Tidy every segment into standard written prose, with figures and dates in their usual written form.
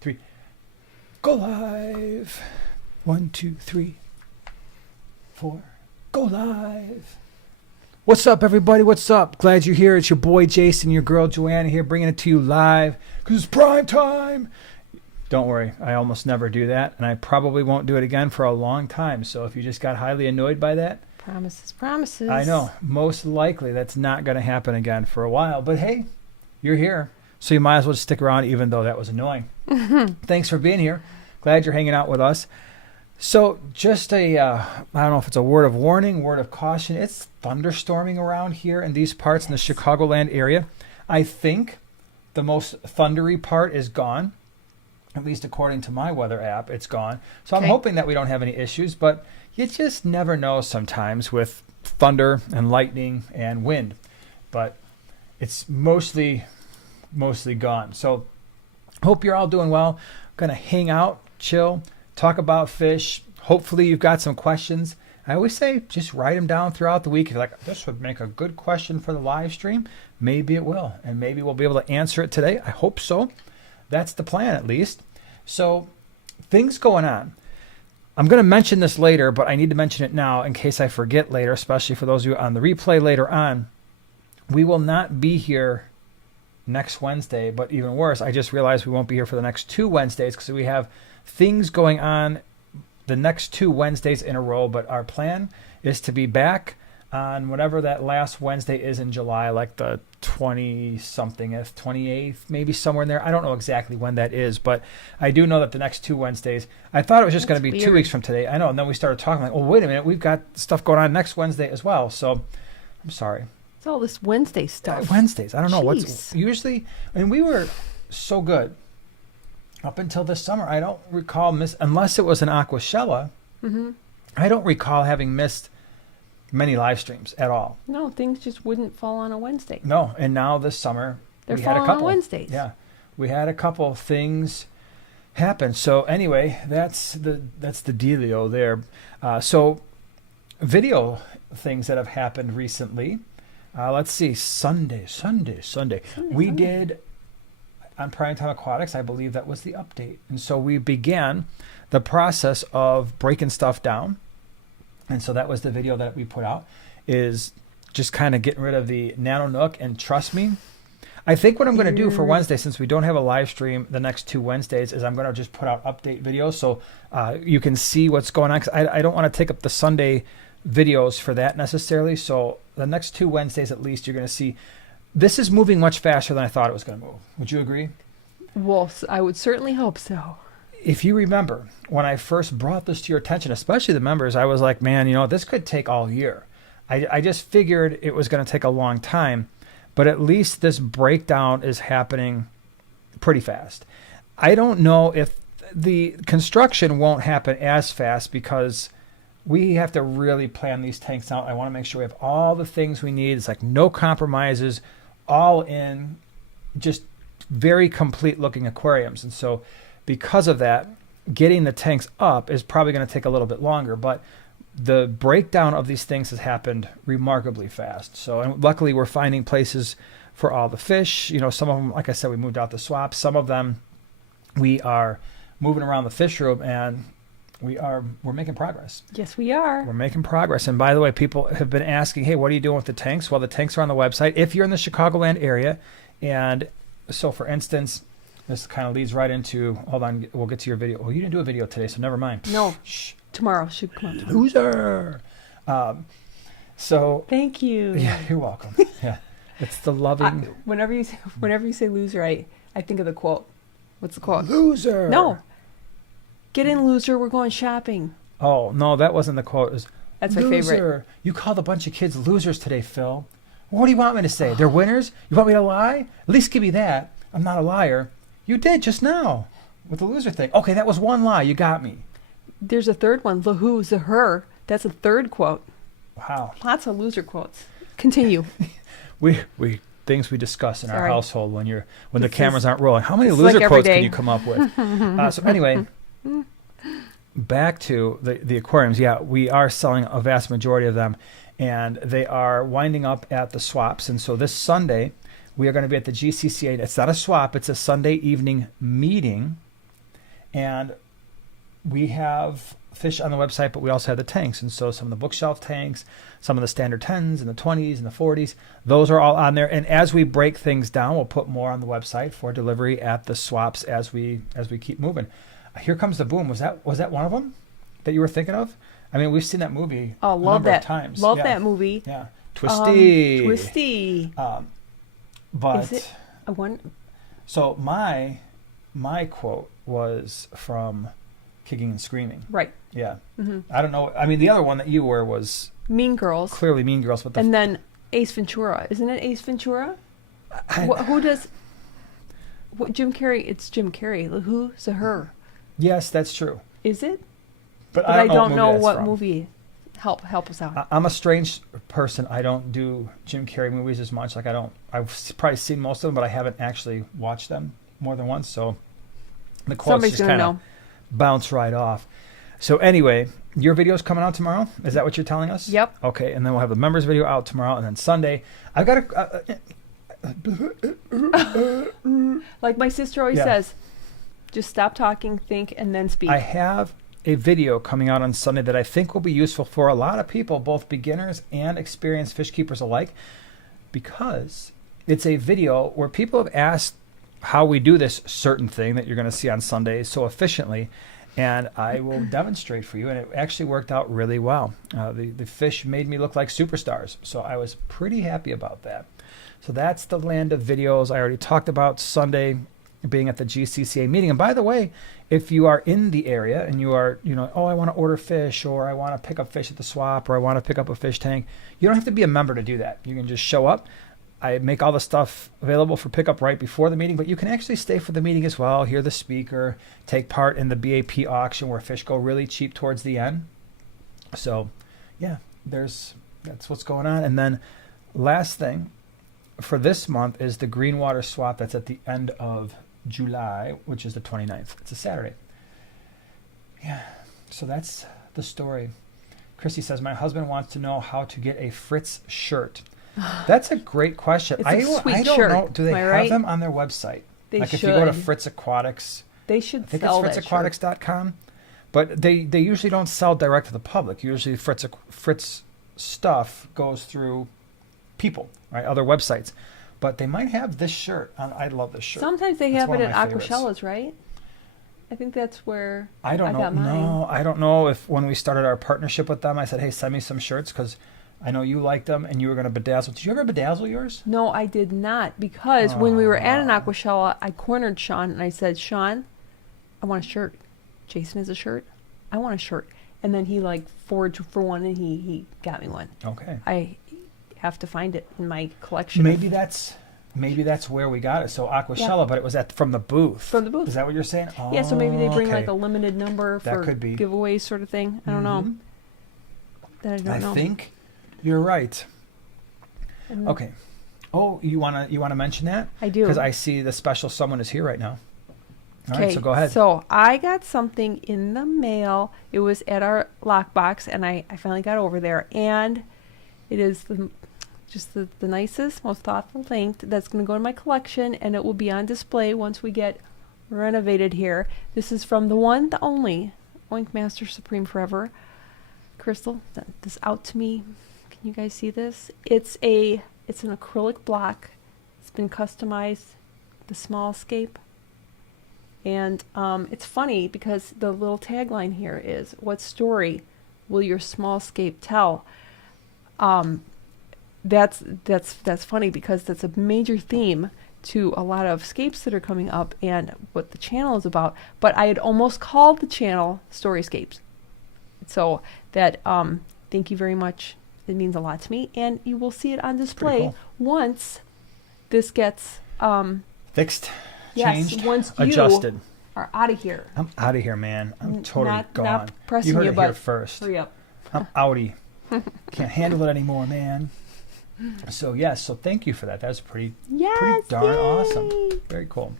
3. Go live. 1, 2, 3, 4. Go live. What's up, everybody? What's up? Glad you're here. It's your boy Jason, your girl Joanna here, bringing it to you live because it's prime time. Don't worry, I almost never do that, and I probably won't do it again for a long time. So if you just got highly annoyed by that, promises. I know, most likely that's not going to happen again for a while. But hey, you're here, so you might as well just stick around, even though that was annoying. Thanks for being here. Glad you're hanging out with us. So just I don't know if it's a word of warning, word of caution. It's thunderstorming around here in these parts in the Chicagoland area. I think the most thundery part is gone. At least according to my weather app, it's gone. So I'm hoping that we don't have any issues, but you just never know sometimes with thunder and lightning and wind. But it's mostly gone. So hope you're all doing well. Going to hang out, chill, talk about fish. Hopefully you've got some questions. I always say just write them down throughout the week. If you're like, this would make a good question for the live stream, maybe it will. And maybe we'll be able to answer it today. I hope so. That's the plan, at least. So things going on. I'm going to mention this later, but I need to mention it now in case I forget later, especially for those of you on the replay later on. We will not be here next Wednesday, but even worse, I just realized we won't be here for the next 2 Wednesdays because we have things going on the next 2 Wednesdays in a row. But our plan is to be back on whatever that last Wednesday is in July, like the 20-somethingth, 28th, maybe somewhere in there. I don't know exactly when that is, but I do know that the next 2 Wednesdays, I thought it was just going to be weird. 2 weeks from today. I know, and then we started talking like, oh, wait a minute, we've got stuff going on next Wednesday as well. So I'm sorry. It's all this Wednesday stuff. Wednesdays. I don't know. What's usually, I mean, we were so good up until this summer. I don't recall unless it was an Aquashella, I don't recall having missed many live streams at all. No, things just wouldn't fall on a Wednesday. No, and now this summer they're we had a falling couple on Wednesdays. Yeah, we had a couple things happen. So anyway, that's the dealio there. So video things that have happened recently. Let's see, Sunday. We did on Primetime Aquatics. I believe that was the update, and so we began the process of breaking stuff down. And so that was the video that we put out, is just kind of getting rid of the Nano Nook. And trust me, I think what I'm going to do for Wednesday, since we don't have a live stream the next 2 Wednesdays, is I'm going to just put out update videos so you can see what's going on. 'Cause I don't want to take up the Sunday videos for that necessarily. So the next 2 Wednesdays at least, you're going to see this is moving much faster than I thought it was going to move. Would you agree? Well, I would certainly hope so. If you remember, when I first brought this to your attention, especially the members, I was like, man, this could take all year. I just figured it was going to take a long time, but at least this breakdown is happening pretty fast. I don't know if the construction won't happen as fast because we have to really plan these tanks out. I want to make sure we have all the things we need. It's like no compromises, all in, just very complete looking aquariums. And so because of that, getting the tanks up is probably going to take a little bit longer, but the breakdown of these things has happened remarkably fast. So, and luckily we're finding places for all the fish. Some of them, like I said, we moved out the swap. Some of them we are moving around the fish room, and we're making progress. Yes, we are. We're making progress. And by the way, people have been asking, hey, what are you doing with the tanks? Well, the tanks are on the website if you're in the Chicagoland area. And so for instance, this kind of leads right into, hold on, we'll get to your video. Oh, you didn't do a video today, so never mind. No, tomorrow should come out. Loser. So. Thank you. Yeah, you're welcome. Yeah, it's the loving. Whenever you say loser, I think of the quote. What's the quote? Loser. No. Get in, loser. We're going shopping. Oh no, that wasn't the quote. That's my loser. favorite. You called a bunch of kids losers today, Phil. What do you want me to say? They're winners? You want me to lie? At least give me that. I'm not a liar. You did just now with the loser thing. Okay, that was one lie. You got me. There's a third one. The who, the her. That's a third quote. Wow. Lots of loser quotes. Continue. we things we discuss in our household when the cameras aren't rolling. How many loser like quotes can you come up with? So anyway, back to the aquariums. Yeah, we are selling a vast majority of them, and they are winding up at the swaps. And so this Sunday, we are going to be at the GCCA. It's not a swap. It's a Sunday evening meeting And we have fish on the website, but we also have the tanks. And so some of the bookshelf tanks, some of the standard 10s and the 20s and the 40s, those are all on there. And as we break things down, we'll put more on the website for delivery at the swaps as we keep moving. Here Comes the Boom. Was that one of them that you were thinking of? I mean, we've seen that movie a number of times. Love that movie. Yeah. Twisty. Twisty. But is it a one? So my quote was from Kicking and Screaming. Right. Yeah. Mm-hmm. I don't know. I mean, the other one that you were was Mean Girls. Clearly Mean Girls. But and then Ace Ventura. Isn't it Ace Ventura? Who does... Jim Carrey. It's Jim Carrey. Who's a her? Yes, that's true. Is it? But I don't know what from. movie. Help us out. I'm a strange person. I don't do Jim Carrey movies as much. Like I've probably seen most of them, but I haven't actually watched them more than once. So the quotes Somebody's just kind of bounce right off. So anyway, your video's coming out tomorrow. Is that what you're telling us? Yep. Okay, and then we'll have the members video out tomorrow, and then Sunday. I've got like my sister always says, just stop talking, think, and then speak. I have a video coming out on Sunday that I think will be useful for a lot of people, both beginners and experienced fish keepers alike, because it's a video where people have asked how we do this certain thing that you're going to see on Sunday so efficiently, and I will demonstrate for you, and it actually worked out really well. The fish made me look like superstars, so I was pretty happy about that. So that's the land of videos. I already talked about Sunday being at the GCCA meeting. And by the way, if you are in the area and you are, oh, I want to order fish, or I want to pick up fish at the swap, or I want to pick up a fish tank, you don't have to be a member to do that. You can just show up. I make all the stuff available for pickup right before the meeting, but you can actually stay for the meeting as well, hear the speaker, take part in the BAP auction where fish go really cheap towards the end. So, yeah, that's what's going on. And then last thing for this month is the green water swap that's at the end of July, which is the 29th. It's a Saturday. Yeah, so that's the story. Chrissy says, my husband wants to know how to get a Fritz shirt. That's a great question. I don't know. Do they have them on their website? They like should. If you go to Fritz Aquatics, they should I think sell it's FritzAquatics.com. But they usually don't sell direct to the public. Usually Fritz stuff goes through people, right? Other websites. But they might have this shirt. I love this shirt. Sometimes they That's have one it of at my favorites. Aquashellas, right? I think that's where I don't know. got mine. No, I don't know if when we started our partnership with them, I said, hey, send me some shirts because I know you like them and you were going to bedazzle. Did you ever bedazzle yours? No, I did not, because when we were at an Aquashella, I cornered Sean and I said, Sean, I want a shirt. Jason has a shirt. I want a shirt. And then he foraged for one and he got me one. Okay. I have to find it in my collection. Maybe that's where we got it. So Aquashella, but it was from the booth. From the booth. Is that what you're saying? Oh, yeah, so maybe they bring okay. like a limited number for giveaways sort of thing. I don't know. That I don't know. I think you're right. Okay. Oh, you wanna mention that? I do. Because I see the special someone is here right now. All right, so go ahead. So I got something in the mail. It was at our lockbox, and I finally got over there. And it is just the nicest, most thoughtful thing that's going to go in my collection, and it will be on display once we get renovated here. This is from the one, the only, Oink Master Supreme Forever. Crystal, sent this out to me. Can you guys see this? It's an acrylic block. It's been customized, the small scape. And it's funny because the little tagline here is, what story will your small scape tell? That's funny because that's a major theme to a lot of scapes that are coming up and what the channel is about. But I had almost called the channel Storyscapes. So that, thank you very much. It means a lot to me. And you will see it on display cool. once this gets fixed. Yes, changed, once you adjusted. are out of here. I'm out of here, man. I'm totally gone. Not pressing you heard it but here first. hurry up. I'm outie. Can't handle it anymore, man. So yes, so thank you for that. That's pretty darn awesome. Very cool.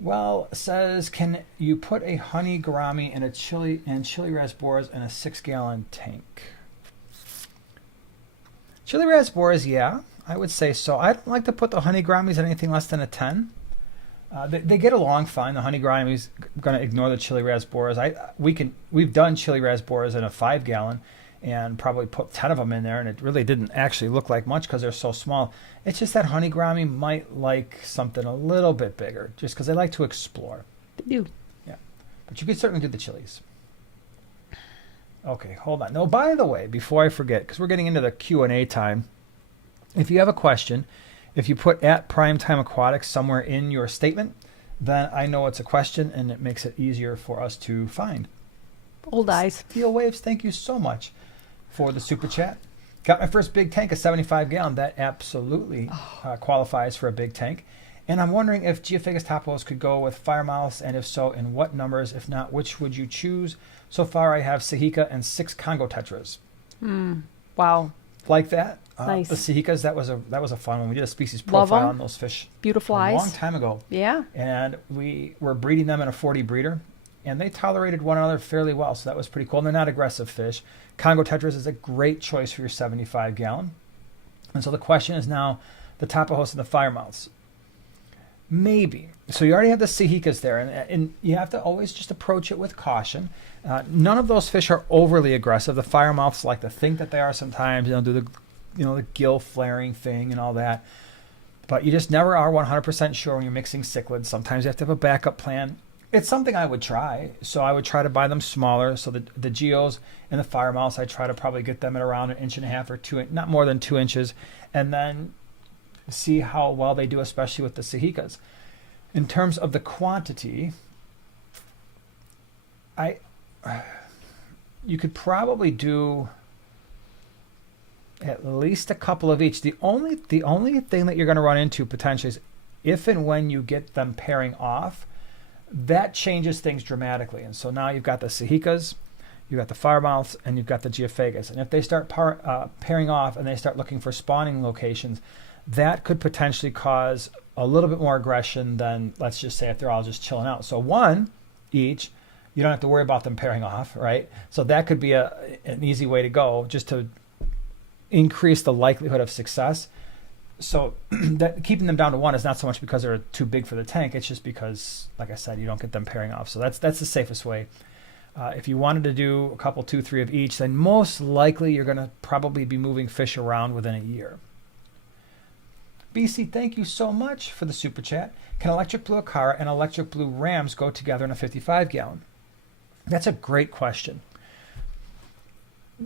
Well, it says, can you put a honey gourami in a chili raspberries in a 6-gallon tank? Chili raspberries, yeah, I would say so. I don't like to put the honey gouramis in anything less than a 10. They get along fine. The honey gouramis going to ignore the chili rasboras. We've done chili rasboras in a 5-gallon and probably put 10 of them in there, and it really didn't actually look like much because they're so small. It's just that honey gourami might like something a little bit bigger, just because they like to explore. They do. Yeah, but you could certainly do the chilies. Okay, hold on. No, by the way, before I forget, because we're getting into the Q&A time, if you have a question, if you put at Primetime Aquatics somewhere in your statement, then I know it's a question, and it makes it easier for us to find. Old eyes. Steel Waves, thank you so much for the super chat. Got my first big tank, a 75-gallon. That absolutely qualifies for a big tank. And I'm wondering if Geophagus topos could go with fire mouths, and if so, in what numbers? If not, which would you choose? So far, I have Sahika and 6 Congo tetras. Wow. Like that. Nice. The Sahikas, that was a fun one. We did a species profile on those fish. Beautiful a eyes. long time ago. Yeah. And we were breeding them in a 40 breeder, and they tolerated one another fairly well, so that was pretty cool. And they're not aggressive fish. Congo tetras is a great choice for your 75-gallon. And so the question is now the Tapajos and the firemouths. Maybe. So you already have the Sahikas there, and you have to always just approach it with caution. None of those fish are overly aggressive. The firemouths like to think that they are sometimes, do the gill flaring thing and all that. But you just never are 100% sure when you're mixing cichlids. Sometimes you have to have a backup plan. It's something I would try. So I would try to buy them smaller. So the geos and the firemouths, I try to probably get them at around 1.5 inches or 2 inches, not more than 2 inches, and then see how well they do, especially with the Sahikas. In terms of the quantity, you could probably do at least a couple of each. The only thing that you're going to run into potentially is if and when you get them pairing off, that changes things dramatically. And so now you've got the Sahikas, you've got the firemouths, and you've got the Geophagus. And if they start pairing off and they start looking for spawning locations, that could potentially cause a little bit more aggression than, let's just say, if they're all just chilling out. So one each, you don't have to worry about them pairing off, right? So that could be an easy way to go, just to increase the likelihood of success. So that keeping them down to 1 is not so much because they're too big for the tank. It's just because, like I said, you don't get them pairing off. So that's the safest way. If you wanted to do a couple, 2, 3 of each, then most likely you're going to probably be moving fish around within a year. BC, thank you so much for the super chat. Can electric blue Acara and electric blue rams go together in a 55-gallon? That's a great question.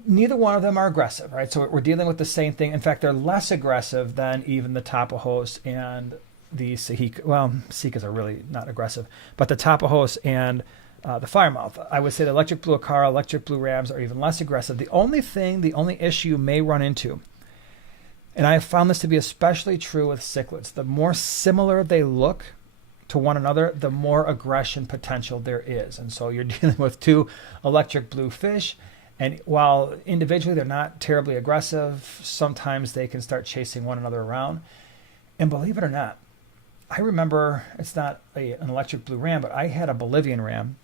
Neither one of them are aggressive, right? So we're dealing with the same thing. In fact, they're less aggressive than even the Tapajos and the Sahika. Well, Sahikas are really not aggressive, but the Tapajos and the firemouth. I would say the electric blue Acara, electric blue rams are even less aggressive. The only issue you may run into, and I have found this to be especially true with cichlids, the more similar they look to one another, the more aggression potential there is. And so you're dealing with 2 electric blue fish, and while individually they're not terribly aggressive, sometimes they can start chasing one another around. And believe it or not, I remember, it's not an electric blue ram, but I had a Bolivian ram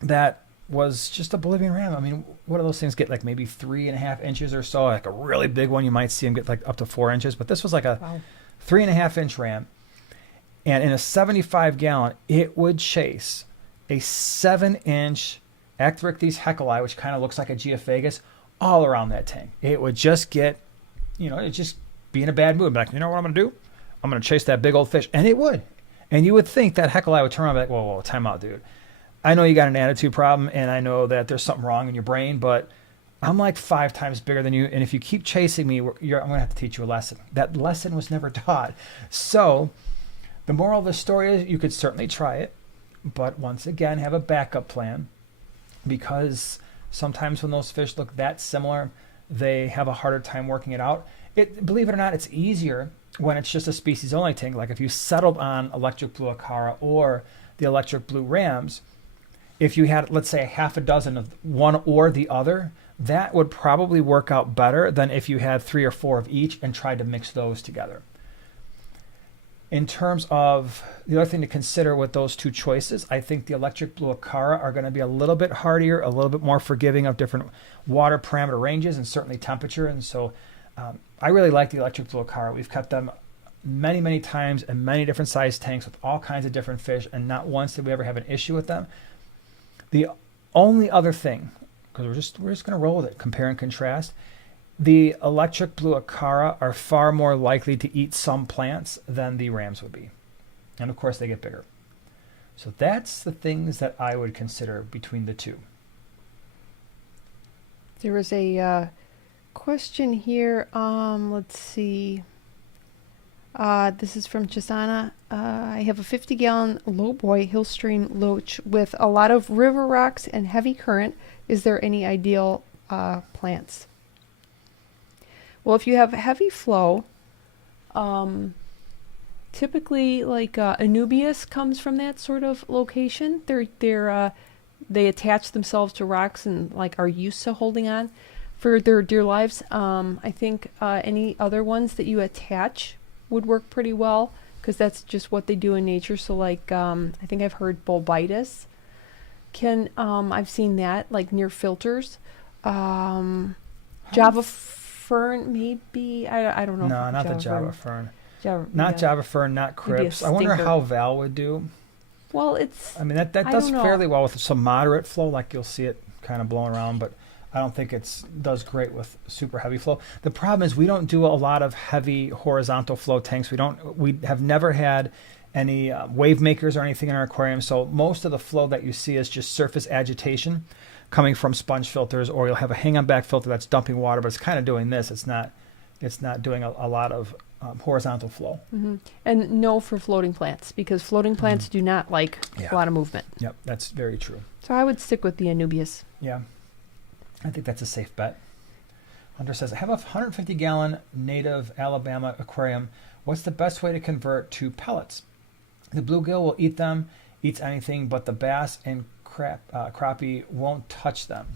that was just a Bolivian ram. I mean, what do those things get, like maybe 3.5 inches or so? Like a really big one, you might see them get like up to 4 inches, but this was like a 3.5-inch ram. And in a 75-gallon, it would chase a 7-inch Acthrictes heckelii, which kind of looks like a Geophagus, all around that tank. It would just get, it'd just be in a bad mood. Like, you know what I'm going to do? I'm going to chase that big old fish. And it would. And you would think that heckelii would turn around and be like, whoa, time out, dude. I know you got an attitude problem, and I know that there's something wrong in your brain, but I'm like 5 times bigger than you, and if you keep chasing me, I'm going to have to teach you a lesson. That lesson was never taught. So the moral of the story is you could certainly try it, but once again, have a backup plan, because sometimes when those fish look that similar, they have a harder time working it out. Believe it or not, it's easier when it's just a species-only tank. Like if you settled on electric blue Acara or the electric blue rams, if you had, let's say, 6 of one or the other, that would probably work out better than if you had 3 or 4 of each and tried to mix those together. In terms of the other thing to consider with those 2 choices, I think the electric blue Acara are going to be a little bit hardier, a little bit more forgiving of different water parameter ranges and certainly temperature. And so I really like the electric blue Acara. We've kept them many, many times in many different size tanks with all kinds of different fish, and not once did we ever have an issue with them. The only other thing, because we're just going to roll with it, compare and contrast, the electric blue acara are far more likely to eat some plants than the rams would be. And of course, they get bigger. So that's the things that I would consider between the two. There was a question here. Let's see. This is from Joanna. I have a 50-gallon lowboy Hillstream loach with a lot of river rocks and heavy current. Is there any ideal plants? Well, if you have heavy flow, typically like Anubias comes from that sort of location. They attach themselves to rocks and like are used to holding on for their dear lives. I think any other ones that you attach would work pretty well because that's just what they do in nature. So like I think I've heard bulbitis I've seen that like near filters. Java fern maybe, I don't know. No, not the Java fern. Not Java fern, not crypts. I wonder how Val would do. Well, it's... I mean, that does fairly well with some moderate flow, like you'll see it kind of blowing around, but I don't think it does great with super heavy flow. The problem is we don't do a lot of heavy horizontal flow tanks. We have never had any wave makers or anything in our aquarium, so most of the flow that you see is just surface agitation coming from sponge filters, or you'll have a hang-on back filter that's dumping water, but it's kind of doing this. It's not doing a lot of horizontal flow. Mm-hmm. And no for floating plants, because floating plants do not like a lot of movement. Yep, that's very true. So I would stick with the Anubias. Yeah, I think that's a safe bet. Hunter says, I have a 150-gallon native Alabama aquarium. What's the best way to convert to pellets? The bluegill will eat them, eats anything, but the bass and crappie won't touch them.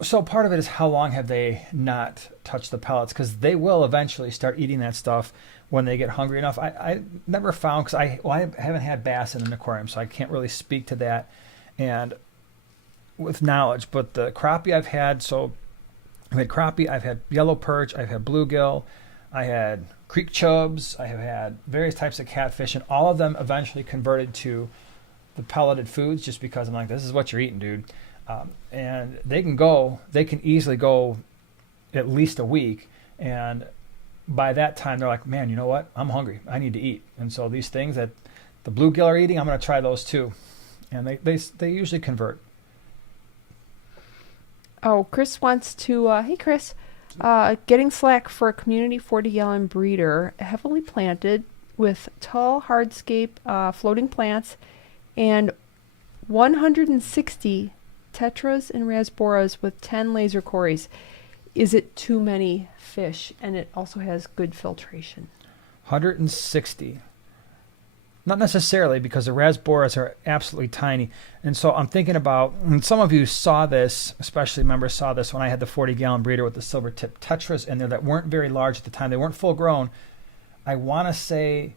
So part of it is how long have they not touched the pellets, because they will eventually start eating that stuff when they get hungry enough. I never found, because I haven't had bass in an aquarium, so I can't really speak to that and with knowledge. But the crappie I've had, so I've had crappie, I've had yellow perch, I've had bluegill, I had creek chubs, I have had various types of catfish, and all of them eventually converted to the pelleted foods, just because I'm like, this is what you're eating, dude. And they can easily go at least a week, and by that time they're like, man, you know what, I'm hungry, I need to eat. And so these things that the bluegill are eating, I'm going to try those too, and they usually convert. Oh, Chris wants to hey Chris, getting slack for a community 40-gallon breeder, heavily planted with tall hardscape floating plants and 160 tetras and rasboras with 10 laser cories. Is it too many fish? And it also has good filtration. 160. Not necessarily, because the rasboras are absolutely tiny. And so I'm thinking about, and some of you saw this, especially members saw this when I had the 40-gallon breeder with the silver tip tetras in there that weren't very large at the time. They weren't full grown. I want to say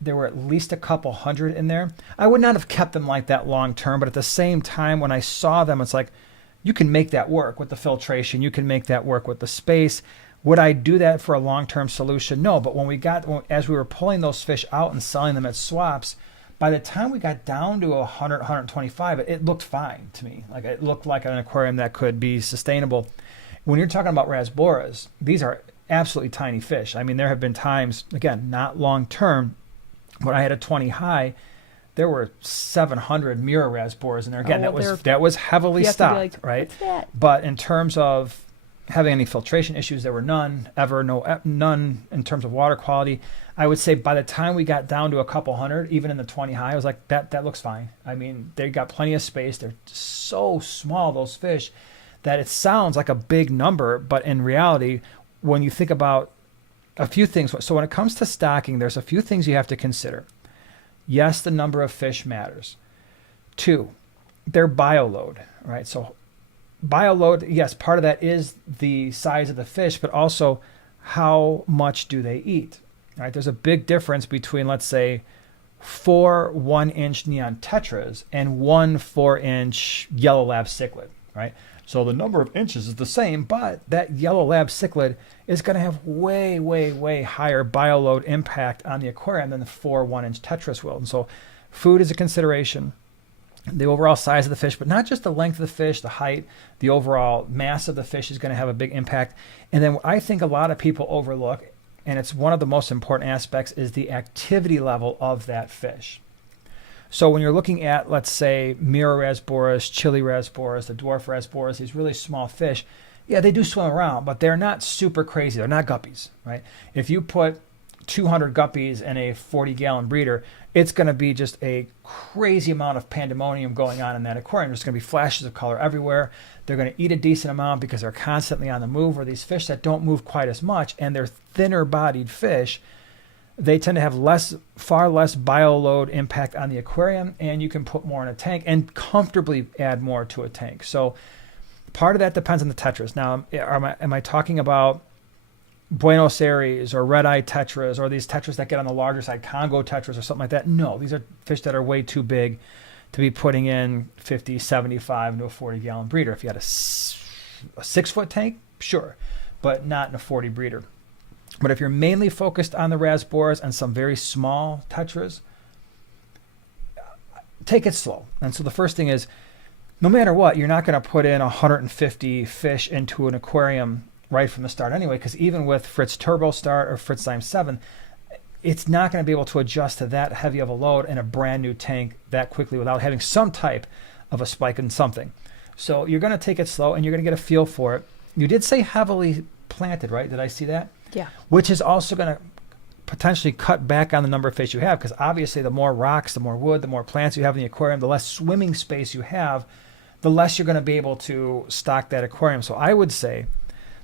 there were at least a couple hundred in there. I would not have kept them like that long term, but at the same time, when I saw them, it's like, you can make that work with the filtration. You can make that work with the space. Would I do that for a long-term solution? No, but as we were pulling those fish out and selling them at swaps, by the time we got down to 100, 125, it looked fine to me. Like, it looked like an aquarium that could be sustainable. When you're talking about rasboras, these are absolutely tiny fish. I mean, there have been times, again, not long-term, when I had a 20 high, there were 700 Mira rasboras in there. Again, that was heavily stocked, right? But in terms of having any filtration issues, there were none in terms of water quality. I would say by the time we got down to a couple hundred, even in the 20 high, I was like, that looks fine. I mean, they got plenty of space. They're so small, those fish, that it sounds like a big number, but in reality, when you think about a few things. So when it comes to stocking, there's a few things you have to consider. Yes, the number of fish matters. 2, their bioload, right? So bioload, yes, part of that is the size of the fish, but also how much do they eat, right? There's a big difference between, let's say, 4 1-inch neon tetras and 1 4-inch yellow lab cichlid, right? So the number of inches is the same, but that yellow lab cichlid is going to have way, way, way higher bioload impact on the aquarium than the 4 1-inch tetras will. And so food is a consideration, the overall size of the fish, but not just the length of the fish, the height, the overall mass of the fish is going to have a big impact. And then what I think a lot of people overlook, and it's one of the most important aspects, is the activity level of that fish. So when you're looking at, let's say, Mira rasboras, Chili rasboras, the dwarf rasboras, these really small fish, yeah, they do swim around, but they're not super crazy. They're not guppies, right? If you put 200 guppies in a 40-gallon breeder, it's going to be just a crazy amount of pandemonium going on in that aquarium. There's going to be flashes of color everywhere. They're going to eat a decent amount because they're constantly on the move, or these fish that don't move quite as much, and they're thinner-bodied fish, they tend to have far less bioload impact on the aquarium, and you can put more in a tank and comfortably add more to a tank. So part of that depends on the tetras. Now, am I talking about Buenos Aires or red-eye tetras, or these tetras that get on the larger side, Congo tetras or something like that? No, these are fish that are way too big to be putting in 50, 75 into a 40-gallon breeder. If you had a 6-foot tank, sure, but not in a 40 breeder. But if you're mainly focused on the rasboras and some very small tetras, take it slow. And so the first thing is, no matter what, you're not going to put in 150 fish into an aquarium right from the start anyway, because even with Fritz Turbo Start or Fritz Zyme 7, it's not going to be able to adjust to that heavy of a load in a brand new tank that quickly without having some type of a spike in something. So you're going to take it slow, and you're going to get a feel for it. You did say heavily planted, right? Did I see that? Yeah. Which is also going to potentially cut back on the number of fish you have, because obviously the more rocks, the more wood, the more plants you have in the aquarium, the less swimming space you have, the less you're going to be able to stock that aquarium. So I would say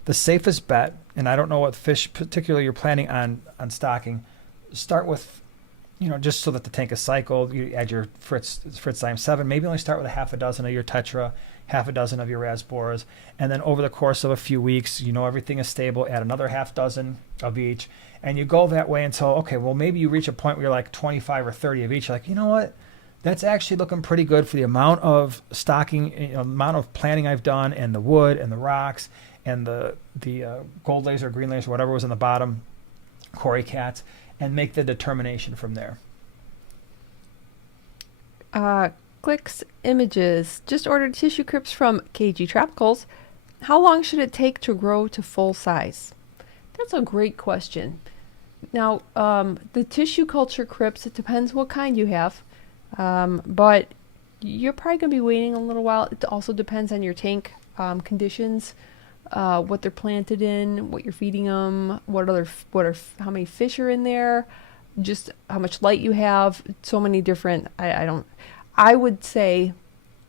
the safest bet, and I don't know what fish particularly you're planning on stocking, start with, just so that the tank is cycled, you add your Fritz Zyme 7, maybe only start with a half a dozen of your Tetra, half a dozen of your rasboras, and then over the course of a few weeks, everything is stable, add another half dozen of each, and you go that way until, okay, well, maybe you reach a point where you're like 25 or 30 of each. You're like, you know what? That's actually looking pretty good for the amount of stocking, amount of planting I've done, and the wood and the rocks and the gold laser, green laser, whatever was in the bottom, Cory cats, and make the determination from there. Clicks Images just ordered tissue crypts from KG Tropicals. How long should it take to grow to full size? That's a great question. Now, the tissue culture crypts, it depends what kind you have, but you're probably going to be waiting a little while. It also depends on your tank conditions, what they're planted in, what you're feeding them, how many fish are in there, just how much light you have. So many different. I would say,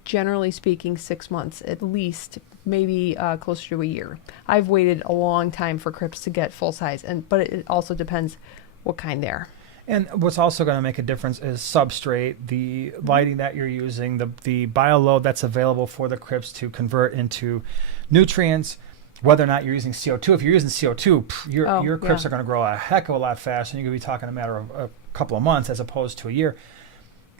generally speaking, 6 months at least, maybe closer to a year. I've waited a long time for crypts to get full size, but it also depends what kind they are. And what's also going to make a difference is substrate, the lighting that you're using, the bioload that's available for the crypts to convert into nutrients, whether or not you're using CO2. If you're using CO2, your crypts are going to grow a heck of a lot faster, and you're going to be talking a matter of a couple of months as opposed to a year.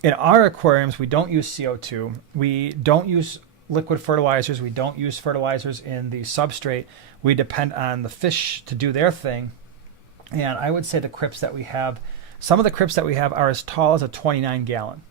In our aquariums, we don't use CO2. We don't use liquid fertilizers. We don't use fertilizers in the substrate. We depend on the fish to do their thing. And I would say the crypts that we have, some of the crypts that we have are as tall as a 29-gallon.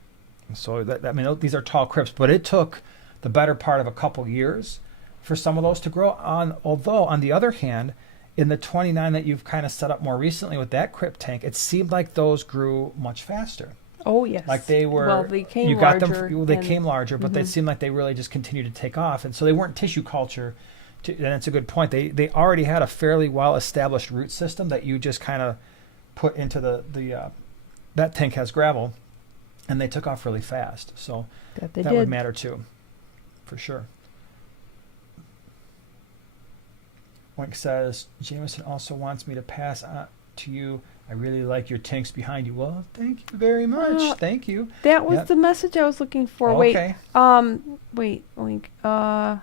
So these are tall crypts, but it took the better part of a couple years for some of those to grow on. Although, on the other hand, in the 29 that you've kind of set up more recently with that crypt tank, it seemed like those grew much faster. Oh, yes. Like they were, well, they came you got larger. They came larger, but they seemed like they really just continued to take off. And so they weren't tissue culture. And it's a good point. They already had a fairly well-established root system that you just kind of put into that tank has gravel, and they took off really fast. So that would matter too, for sure. Wink says, Jameson also wants me to pass on to you. I really like your tanks behind you. Well, thank you very much. Thank you. That was the message I was looking for. Okay. Wait, Wink. I'm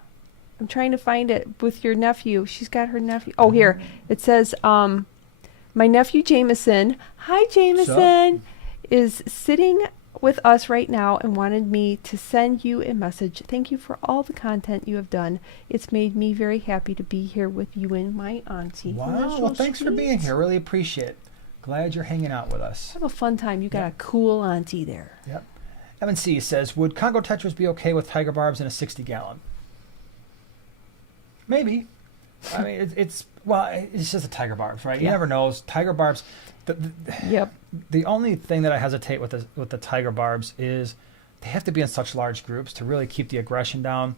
trying to find it with your nephew. She's got her nephew. Oh, here. It says, my nephew Jameson, hi Jameson, is sitting with us right now and wanted me to send you a message. Thank you for all the content you have done. It's made me very happy to be here with you and my auntie. Wow. Well, thanks for being here. Really appreciate it. Glad you're hanging out with us. Have a fun time. You got a cool auntie there. Yep. Evan C. says, would Congo tetras be okay with tiger barbs in a 60-gallon? Maybe. I mean, it's just a tiger barbs, right? You never know. Tiger barbs. The only thing that I hesitate with the tiger barbs is they have to be in such large groups to really keep the aggression down.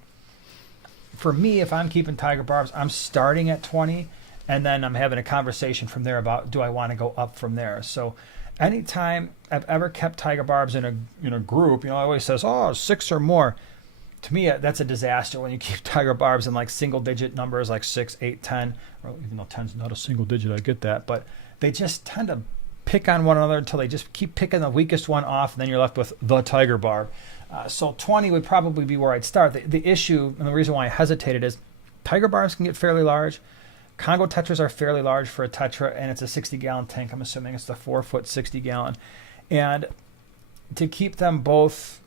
For me, if I'm keeping tiger barbs, I'm starting at 20, and then I'm having a conversation from there about do I want to go up from there. So anytime I've ever kept tiger barbs in a group, it always says, 6 or more. To me, that's a disaster when you keep tiger barbs in like single-digit numbers, like 6, 8, 10. Or even though 10's not a single digit, I get that. But they just tend to pick on one another until they just keep picking the weakest one off, and then you're left with the tiger barb. So 20 would probably be where I'd start. The issue, and the reason why I hesitated is tiger barbs can get fairly large. Congo tetras are fairly large for a tetra, and it's a 60-gallon tank. I'm assuming it's the 4-foot 60-gallon. And to keep them both...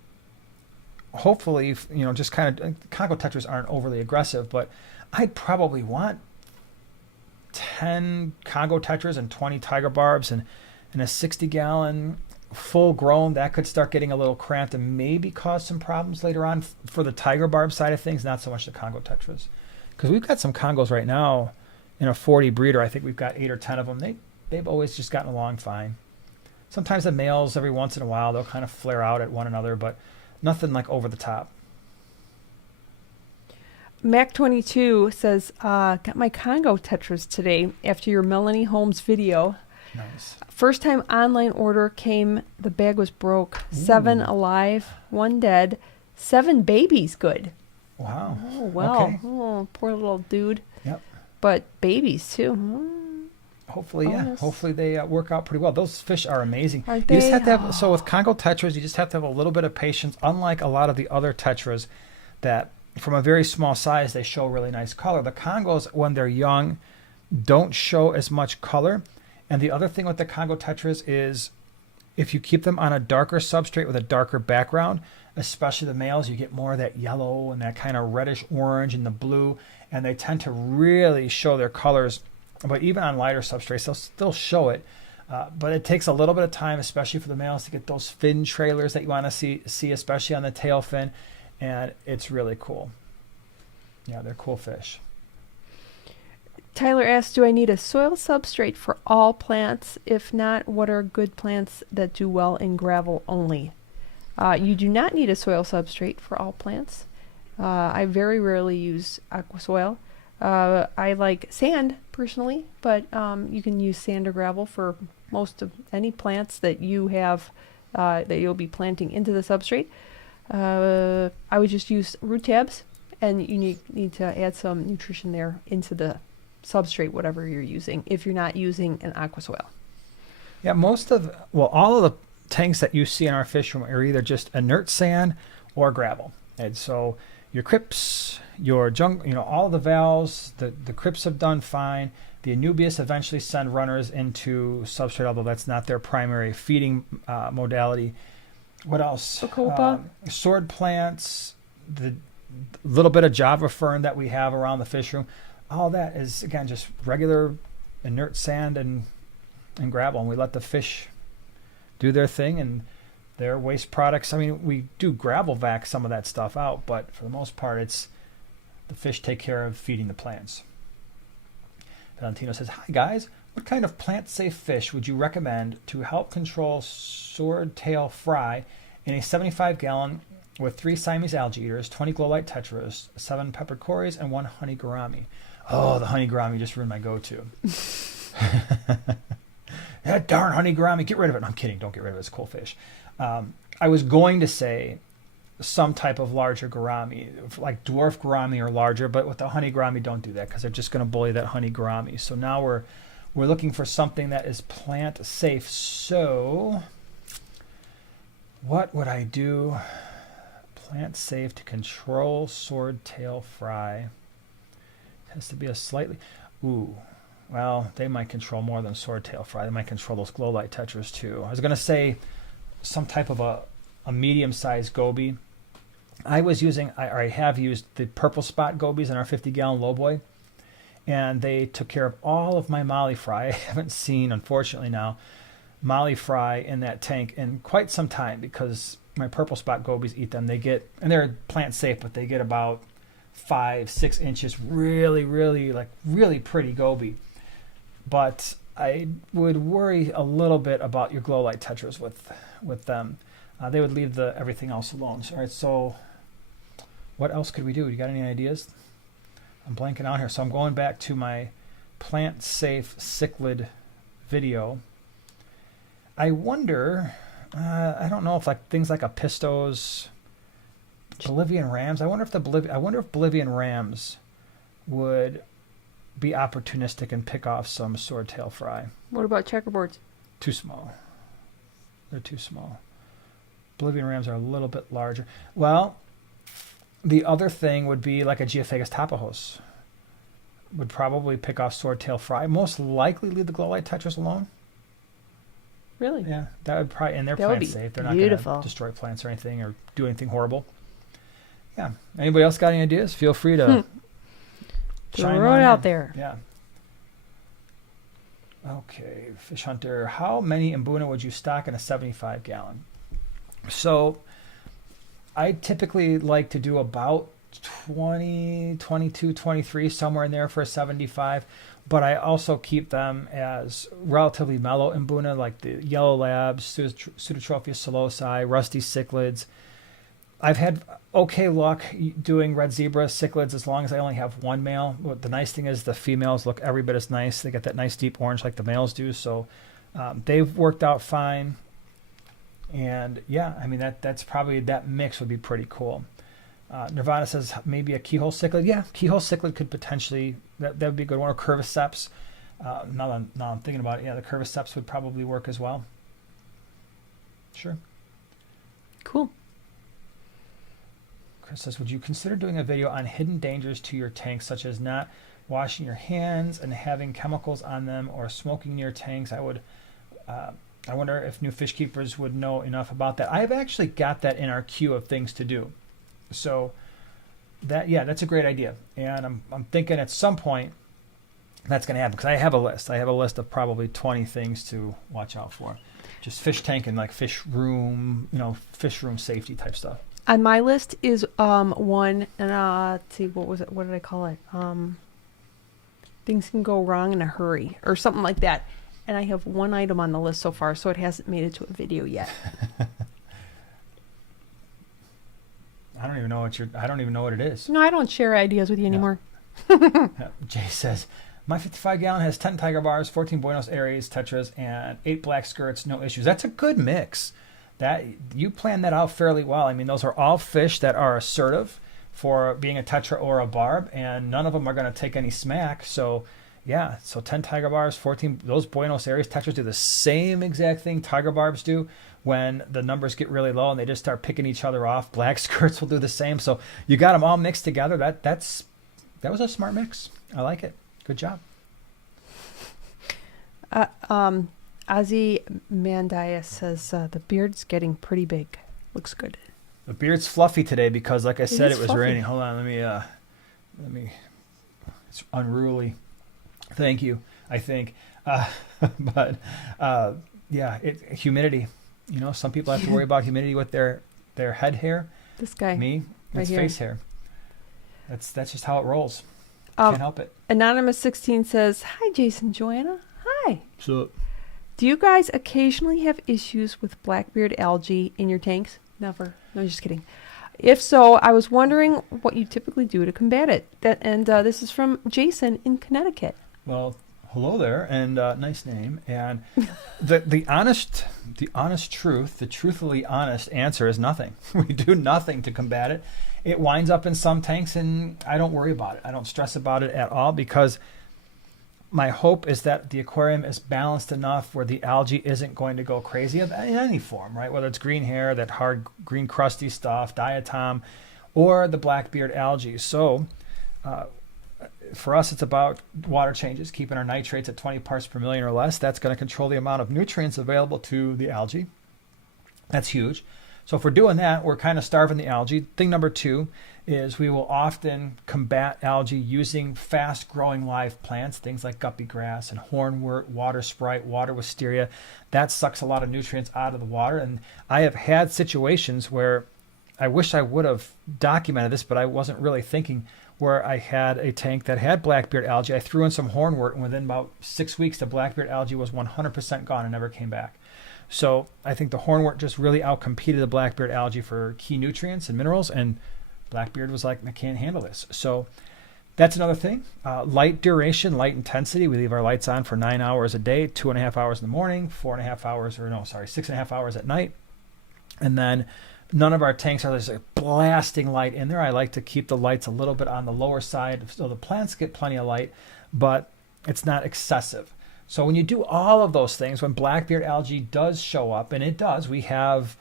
hopefully, just kind of, Congo tetras aren't overly aggressive, but I'd probably want 10 Congo tetras and 20 tiger barbs, and in a 60-gallon full grown, that could start getting a little cramped and maybe cause some problems later on for the tiger barb side of things, not so much the Congo tetras. Because we've got some Congos right now in a 40 breeder. I think we've got 8 or 10 of them. They've always just gotten along fine. Sometimes the males, every once in a while, they'll kind of flare out at one another, but nothing like over the top. Mac22 says, got my Congo tetras today after your Melanie Holmes video. Nice. First time online order came, the bag was broke. Ooh. 7 alive, 1 dead, 7 babies good. Wow. Oh, wow. Okay. Oh, poor little dude. Yep. But babies too. Hopefully, Hopefully they work out pretty well. Those fish are amazing. Aren't you they? just have to have, so with Congo tetras, you just have to have a little bit of patience. Unlike a lot of the other tetras that from a very small size, they show really nice color. The Congos, when they're young, don't show as much color. And the other thing with the Congo tetras is if you keep them on a darker substrate with a darker background, especially the males, you get more of that yellow and that kind of reddish orange and the blue, and they tend to really show their colors. But even on lighter substrates, they'll still show it. But it takes a little bit of time, especially for the males, to get those fin trailers that you want to see, especially on the tail fin. And it's really cool. Yeah, they're cool fish. Tyler asks, do I need a soil substrate for all plants? If not, what are good plants that do well in gravel only? You do not need a soil substrate for all plants. I very rarely use aqua soil. I like sand personally, but you can use sand or gravel for most of any plants that you have that you'll be planting into the substrate. I would just use root tabs, and you need to add some nutrition there into the substrate, whatever you're using, if you're not using an aqua soil. Yeah, all of the tanks that you see in our fish room are either just inert sand or gravel. And so your crypts, your all the valves, the crypts have done fine. The anubias eventually send runners into substrate, although that's not their primary feeding modality. What else? Bacopa. Sword plants, the little bit of Java fern that we have around the fish room. All that is, again, just regular inert sand and gravel. And we let the fish do their thing and their waste products. I mean, we do gravel vac some of that stuff out, but for the most part, it's the fish take care of feeding the plants. Valentino says, hi guys, what kind of plant-safe fish would you recommend to help control swordtail fry in a 75-gallon with 3 Siamese algae eaters, 20 glow light tetras, 7 peppered cories, and 1 honey gourami? Oh, the honey gourami just ruined my go-to. That darn honey gourami, get rid of it. No, I'm kidding, don't get rid of it, it's a cool fish. I was going to say some type of larger gourami, like dwarf gourami or larger, but with the honey gourami, don't do that because they're just going to bully that honey gourami. So now we're looking for something that is plant safe. So what would I do? Plant safe to control swordtail fry. It has to be a slightly... Well, they might control more than swordtail fry. They might control those glow light tetras too. I was going to say some type of a a medium-sized goby. I have used the purple spot gobies in our 50-gallon lowboy, and they took care of all of my molly fry. I haven't seen, unfortunately now, molly fry in that tank in quite some time because my purple spot gobies eat them. And they're plant safe, but they get about 5-6 inches, really pretty goby. But I would worry a little bit about your glow light tetras with them. They would leave everything else alone. All right, so what else could we do? You got any ideas? I'm blanking out here. So I'm going back to my plant safe cichlid video. I wonder, I don't know if things like Apistos, Bolivian rams. I wonder if Bolivian rams would be opportunistic and pick off some swordtail fry. What about checkerboards? Too small. They're too small. Bolivian rams are a little bit larger. Well, the other thing would be like a Geophagus tapajos. Would probably pick off swordtail fry. Most likely leave the glow light tetras alone. Really? Yeah, that would probably, and they're plant safe. They're not going to destroy plants or anything or do anything horrible. Yeah. Anybody else got any ideas? Feel free to throw it out there. Yeah. Okay, Fish Hunter. How many Mbuna would you stock in a 75-gallon? So I typically like to do about 20, 22, 23, somewhere in there for a 75. But I also keep them as relatively mellow Mbuna, like the yellow labs, Pseudotrophia solosi, rusty cichlids. I've had okay luck doing red zebra cichlids as long as I only have one male. What the nice thing is the females look every bit as nice. They get that nice deep orange like the males do. So they've worked out fine. And yeah, I mean, that's probably, that mix would be pretty cool. Nirvana says maybe a keyhole cichlid. Yeah, keyhole cichlid could potentially, that would be a good one. Or curviceps. Now I'm thinking about it. Yeah, the curviceps would probably work as well. Sure. Cool. Chris says, would you consider doing a video on hidden dangers to your tanks, such as not washing your hands and having chemicals on them or smoking near tanks? I wonder if new fish keepers would know enough about that. I've actually got that in our queue of things to do. So that's a great idea. And I'm thinking at some point that's going to happen because I have a list. I have a list of probably 20 things to watch out for. Just fish tank and like fish room safety type stuff. On my list is one, and let's see, what was it? What did I call it? Things can go wrong in a hurry or something like that. And I have one item on the list so far, so it hasn't made it to a video yet. I don't even know what it is. No, I don't share ideas with you anymore. Jay says, my 55-gallon has 10 tiger bars, 14 Buenos Aires tetras, and 8 black skirts, no issues. That's a good mix. That you plan that out fairly well. I mean, those are all fish that are assertive for being a tetra or a barb, and none of them are going to take any smack. So, yeah, so 10 tiger barbs, 14. Those Buenos Aires tetras do the same exact thing tiger barbs do when the numbers get really low and they just start picking each other off. Black skirts will do the same. So you got them all mixed together. That was a smart mix. I like it. Good job. Ozzy Mandias says the beard's getting pretty big. Looks good. The beard's fluffy today because, like I said, it was fluffy. raining. Hold on, let me. It's unruly. Thank you. I think, but humidity. You know, some people have to worry about humidity with their head hair. This guy. Me, right it's here. face hair. That's just how it rolls. Can't help it. Anonymous 16 says, "Hi, Jason, Joanna. Hi. So, Do you guys occasionally have issues with blackbeard algae in your tanks?" Never. No, just kidding. If so, I was wondering what you typically do to combat it. This is from Jason in Connecticut. well, hello there, and nice name. And the honest truth, the truthfully honest answer is nothing. We do nothing to combat it. It winds up in some tanks, and I don't worry about it. I don't stress about it at all because my hope is that the aquarium is balanced enough where the algae isn't going to go crazy in any form, right? Whether it's green hair, that hard green crusty stuff, diatom, or the blackbeard algae. So for us, it's about water changes, keeping our nitrates at 20 parts per million or less. That's going to control the amount of nutrients available to the algae. That's huge. So if we're doing that, we're kind of starving the algae. Thing number 2 is we will often combat algae using fast-growing live plants, things like guppy grass and hornwort, water sprite, water wisteria. That sucks a lot of nutrients out of the water. And I have had situations where I wish I would have documented this, but I wasn't really thinking, where I had a tank that had blackbeard algae. I threw in some hornwort, and within about 6 weeks, the blackbeard algae was 100% gone and never came back. So I think the hornwort just really outcompeted the blackbeard algae for key nutrients and minerals, and blackbeard was like, I can't handle this. So that's another thing. Light duration, light intensity. We leave our lights on for 9 hours a day, 2.5 hours in the morning, 6.5 hours at night. And then none of our tanks are just blasting light in there. I like to keep the lights a little bit on the lower side so the plants get plenty of light, but it's not excessive. So when you do all of those things, when blackbeard algae does show up, and it does, we have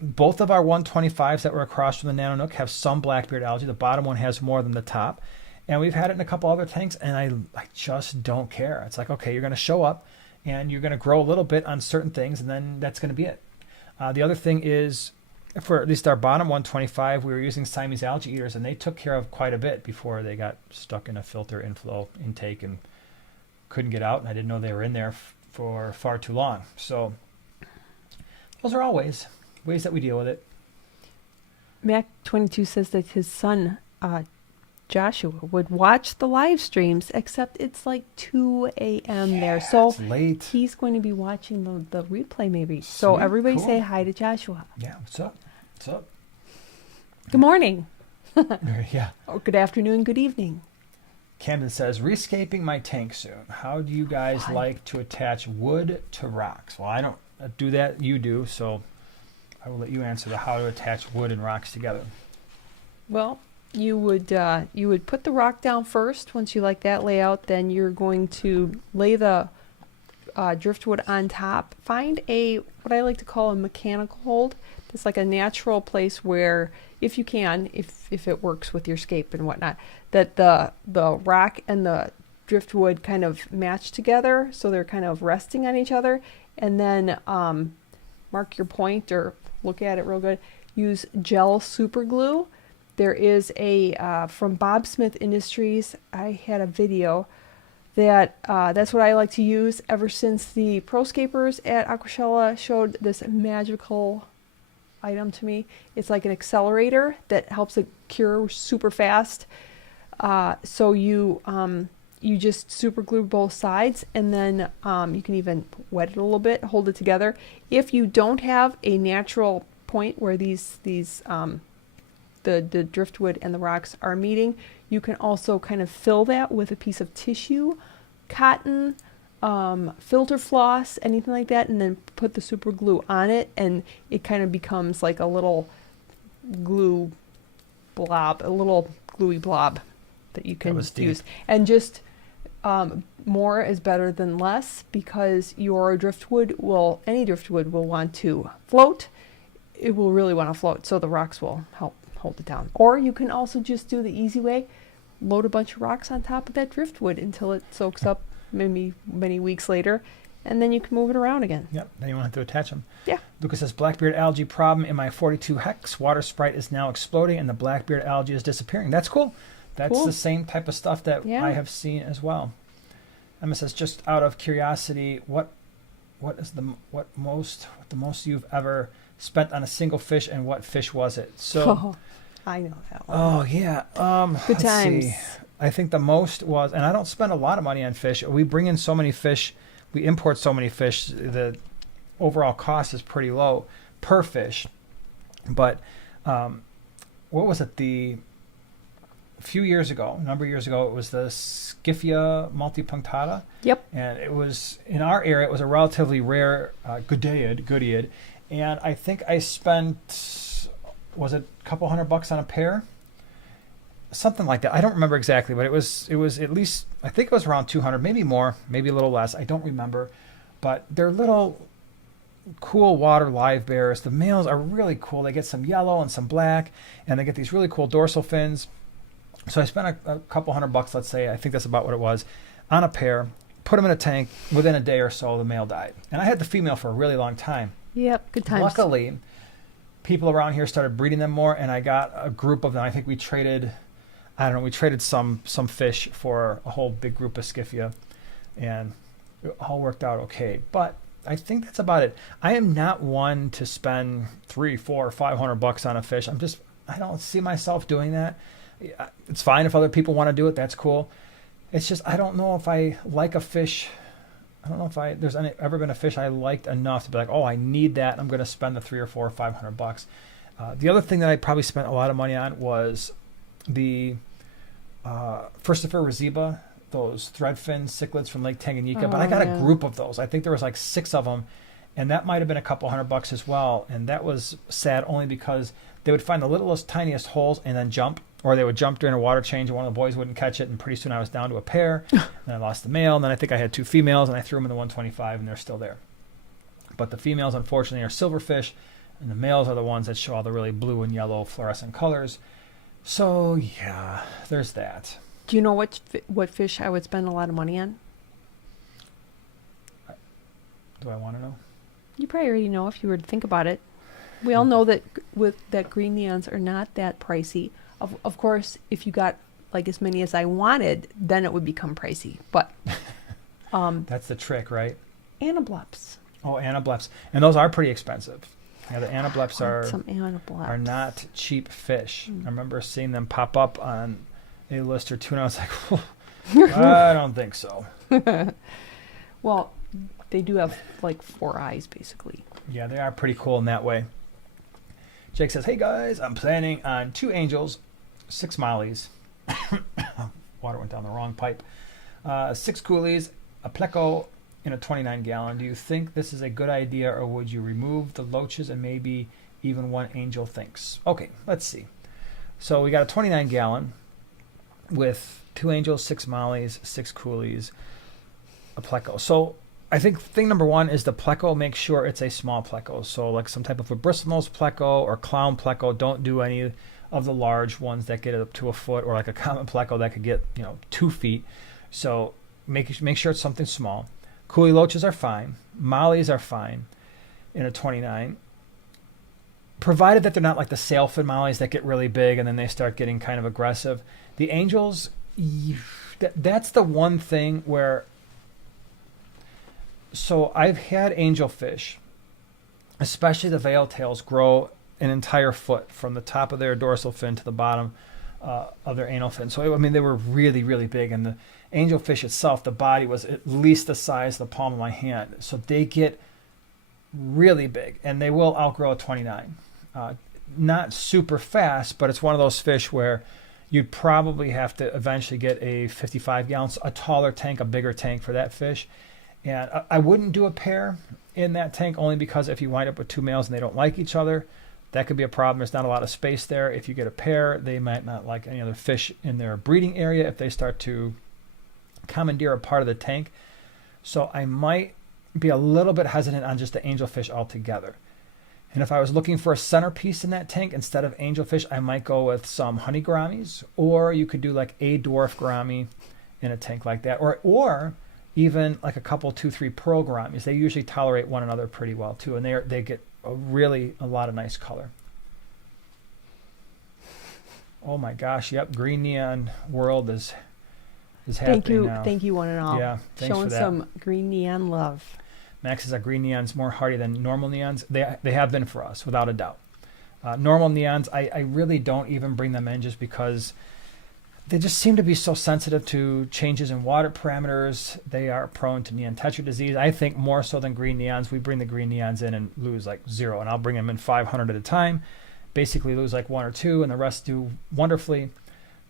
both of our 125s that were across from the Nano Nook have some blackbeard algae. The bottom one has more than the top. And we've had it in a couple other tanks, and I just don't care. It's like, okay, you're going to show up, and you're going to grow a little bit on certain things, and then that's going to be it. The other thing is, for at least our bottom 125, we were using Siamese algae eaters, and they took care of quite a bit before they got stuck in a filter inflow intake and couldn't get out, and I didn't know they were in there for far too long. So those are all ways that we deal with it. Mac22 says that his son, Joshua, would watch the live streams, except it's like 2 a.m. there. So it's late. He's going to be watching the replay maybe. So everybody cool. Say hi to Joshua. Yeah, what's up? What's up? Good morning. Yeah. Or good afternoon, good evening. Camden says, rescaping my tank soon. How do you guys like to attach wood to rocks? Well, I don't do that. You do. So I will let you answer the how to attach wood and rocks together. Well, you would put the rock down first. Once you like that layout, then you're going to lay the driftwood on top. Find what I like to call a mechanical hold. It's like a natural place where, if you can, if it works with your scape and whatnot, that the rock and the driftwood kind of match together, so they're kind of resting on each other. And then mark your point or look at it real good. Use gel super glue. There is from Bob Smith Industries, I had a video that's what I like to use ever since the Proscapers at Aquashella showed this magical item to me. It's like an accelerator that helps it cure super fast. So you just super glue both sides, and then you can even wet it a little bit, hold it together. If you don't have a natural point where the driftwood and the rocks are meeting, you can also kind of fill that with a piece of tissue, cotton, filter floss, anything like that, and then put the super glue on it, and it kind of becomes like a little glue blob, a little gluey blob that you can use. And just more is better than less, because your any driftwood will want to float. It will really want to float, so the rocks will help hold it down. Or you can also just do the easy way, load a bunch of rocks on top of that driftwood until it soaks up maybe many weeks later, and then you can move it around again. Yep, then you won't have to attach them. Yeah. Lucas says, blackbeard algae problem in my 42 hex. Water sprite is now exploding and the blackbeard algae is disappearing. That's cool. That's the same type of stuff that I have seen as well. Emma says, just out of curiosity, what is the most you've ever spent on a single fish, and what fish was it? So I know that one. Oh yeah. Good times. See. I think the most was, and I don't spend a lot of money on fish. We bring in so many fish, we import so many fish, the overall cost is pretty low per fish. But what was it? A number of years ago, it was the Scyphia multipunctata. Yep. And it was, in our area, it was a relatively rare Goodyid. And I think I spent, was it a couple $100 on a pair? Something like that. I don't remember exactly, but it was at least, I think it was around 200, maybe more, maybe a little less. I don't remember. But they're little cool water live bears. The males are really cool. They get some yellow and some black, and they get these really cool dorsal fins. So I spent a couple $100, let's say, I think that's about what it was, on a pair, put them in a tank. Within a day or so, the male died. And I had the female for a really long time. Yep, good times. Luckily, people around here started breeding them more, and I got a group of them. I think we traded, we traded some fish for a whole big group of Scyphia, and it all worked out okay. But I think that's about it. I am not one to spend $300, $400, $500 on a fish. I don't see myself doing that. It's fine if other people want to do it. That's cool. It's just, I don't know if I like a fish. I don't know if there's ever been a fish I liked enough to be like, oh, I need that. I'm going to spend the $300 or $400 or $500. The other thing that I probably spent a lot of money on was the Furcifer Roseba, those threadfin cichlids from Lake Tanganyika. But I got a group of those. I think there was like 6 of them, and that might have been a couple $100 as well. And that was sad only because they would find the littlest, tiniest holes and then jump. Or they would jump during a water change and one of the boys wouldn't catch it, and pretty soon I was down to a pair. And I lost the male, and then I think I had 2 females, and I threw them in the 125, and they're still there. But the females, unfortunately, are silverfish, and the males are the ones that show all the really blue and yellow fluorescent colors. So, yeah, there's that. Do you know what fish I would spend a lot of money on? Do I want to know? You probably already know if you were to think about it. We all know that green neons are not that pricey. Of course, if you got like as many as I wanted, then it would become pricey. But that's the trick, right? Anableps. Oh, anableps. And those are pretty expensive. Yeah, the anableps are not cheap fish. I remember seeing them pop up on a list or two, and I was like, I don't think so. Well, they do have like 4 eyes, basically. Yeah, they are pretty cool in that way. Jake says, hey guys, I'm planning on 2 angels, 6 mollies. Water went down the wrong pipe. 6 coolies, a pleco in a 29-gallon. Do you think this is a good idea, or would you remove the loaches and maybe even 1 angel thinks? Okay, let's see. So we got a 29-gallon with 2 angels, 6 mollies, 6 coolies, a pleco. So I think thing number 1 is the pleco. Make sure it's a small pleco. So like some type of a bristlenose pleco or clown pleco. Don't do any of the large ones that get up to a foot, or like a common pleco that could get 2 feet. So make sure it's something small. Coolie loaches are fine. Mollies are fine in a 29, provided that they're not like the sailfin mollies that get really big and then they start getting kind of aggressive. The angels, that's the one thing where. So I've had angelfish, especially the veil tails, grow an entire foot from the top of their dorsal fin to the bottom of their anal fin. So, they were really, really big. And the angelfish itself, the body was at least the size of the palm of my hand. So they get really big, and they will outgrow a 29. Not super fast, but it's one of those fish where you'd probably have to eventually get a 55-gallon, a taller tank, a bigger tank for that fish. And I wouldn't do a pair in that tank, only because if you wind up with 2 males and they don't like each other, that could be a problem. There's not a lot of space there. If you get a pair, they might not like any other fish in their breeding area if they start to commandeer a part of the tank. So I might be a little bit hesitant on just the angelfish altogether. And if I was looking for a centerpiece in that tank instead of angelfish, I might go with some honey gouramis, or you could do like a dwarf gourami in a tank like that, or even like a couple 2-3 pearl gouramis. They usually tolerate one another pretty well too, and they get a lot of nice color. Oh my gosh, yep, green neon world is happening now. Thank you, one and all. Yeah, thanks showing for that. Some green neon love. Max says that green neon's more hardy than normal neons. They have been for us, without a doubt. Normal neons, I really don't even bring them in just because they just seem to be so sensitive to changes in water parameters. They are prone to neon tetra disease. I think more so than green neons. We bring the green neons in and lose like 0, and I'll bring them in 500 at a time. Basically lose like 1 or 2, and the rest do wonderfully.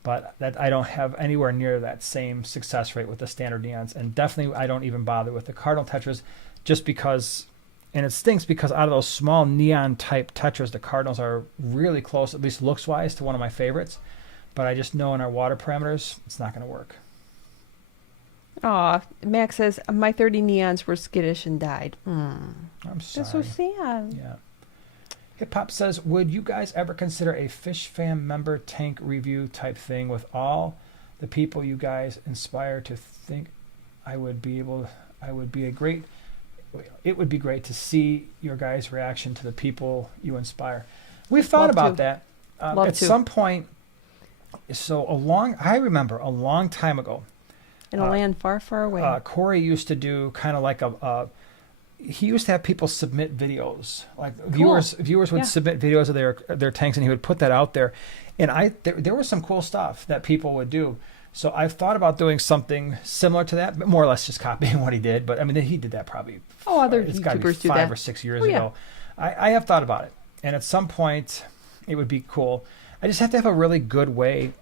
But that I don't have anywhere near that same success rate with the standard neons. And definitely I don't even bother with the cardinal tetras, just because, and it stinks because out of those small neon type tetras, the cardinals are really close, at least looks wise, to one of my favorites. But I just know in our water parameters, it's not going to work. Aw, Max says, my 30 neons were skittish and died. I'm sorry. That's so sad. Yeah. Hip Hop says, would you guys ever consider a Fish Fam member tank review type thing with all the people you guys inspire to think it would be great to see your guys' reaction to the people you inspire. We've thought Love about to. that. Love At to. some point, I remember a long time ago, In a land far, far away. Corey used to do kind of like he used to have people submit videos. Like viewers would Yeah. submit videos of their tanks, and he would put that out there. And there was some cool stuff that people would do. So I've thought about doing something similar to that, but more or less just copying what he did. But I mean, he did that probably. Other It's got to be YouTubers do 5 that. or 6 years Oh, yeah. ago. I have thought about it, and at some point, it would be cool. I just have to have a really good way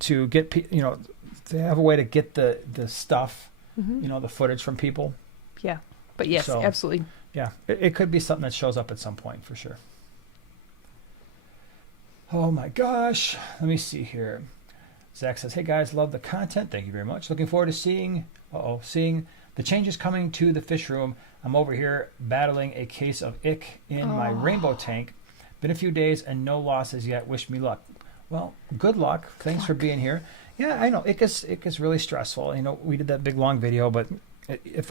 to get to have a way to get the stuff, Mm-hmm. the footage from people. Yeah. But yes, So- absolutely. Yeah, it could be something that shows up at some point for sure. Oh my gosh. Let me see here. Zach says, "Hey guys, love the content. Thank you very much. Looking forward to seeing the changes coming to the fish room. I'm over here battling a case of ick in my rainbow tank. Been a few days and no losses yet. Wish me luck." Well, good luck. Thanks for being here. Yeah, I know. Ick is really stressful. We did that big long video, but if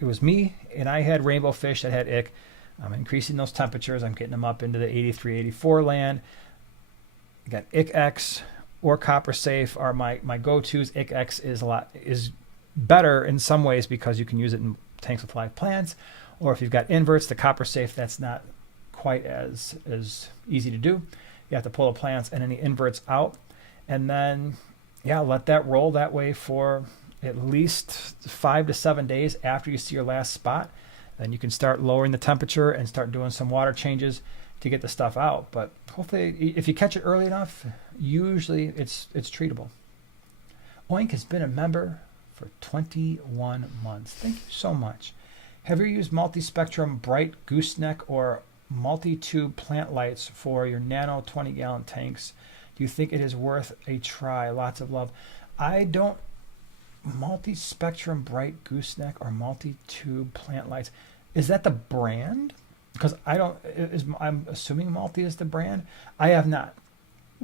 it was me and I had rainbow fish that had ick, I'm increasing those temperatures. I'm getting them up into the 83, 84 land. I got Ick X or Copper Safe are my go-tos. Ick X is better in some ways because you can use it in tanks with live plants, or if you've got inverts, the Copper Safe, that's not quite as easy to do. You have to pull the plants and any inverts out, and then let that roll that way for at least 5 to 7 days after you see your last spot. Then you can start lowering the temperature and start doing some water changes to get the stuff out. But hopefully, if you catch it early enough, usually it's treatable. Oink has been a member for 21 months. Thank you so much. Have you used multi-spectrum bright gooseneck or multi-tube plant lights for your nano 20-gallon tanks? Do you think it is worth a try? Lots of love. I don't multi-spectrum bright gooseneck or multi-tube plant lights. Is that the brand? Because I'm assuming Multi is the brand. I have not.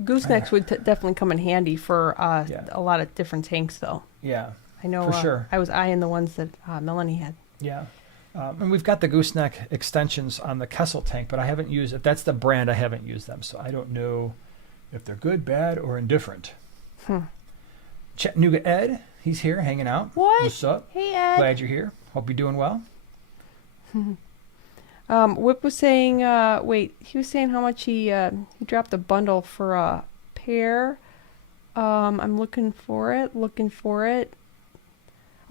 Goosenecks would definitely come in handy for a lot of different tanks, though. Yeah. I know. For sure. I was eyeing the ones that Melanie had. Yeah. And we've got the gooseneck extensions on the Kessel tank, but I haven't used, if that's the brand, I haven't used them. So I don't know if they're good, bad, or indifferent. Chattanooga Ed, he's here hanging out. What? What's up? Hey, Ed. Glad you're here. Hope you're doing well. Whip was saying, he was saying how much he dropped a bundle for a pair. I'm looking for it.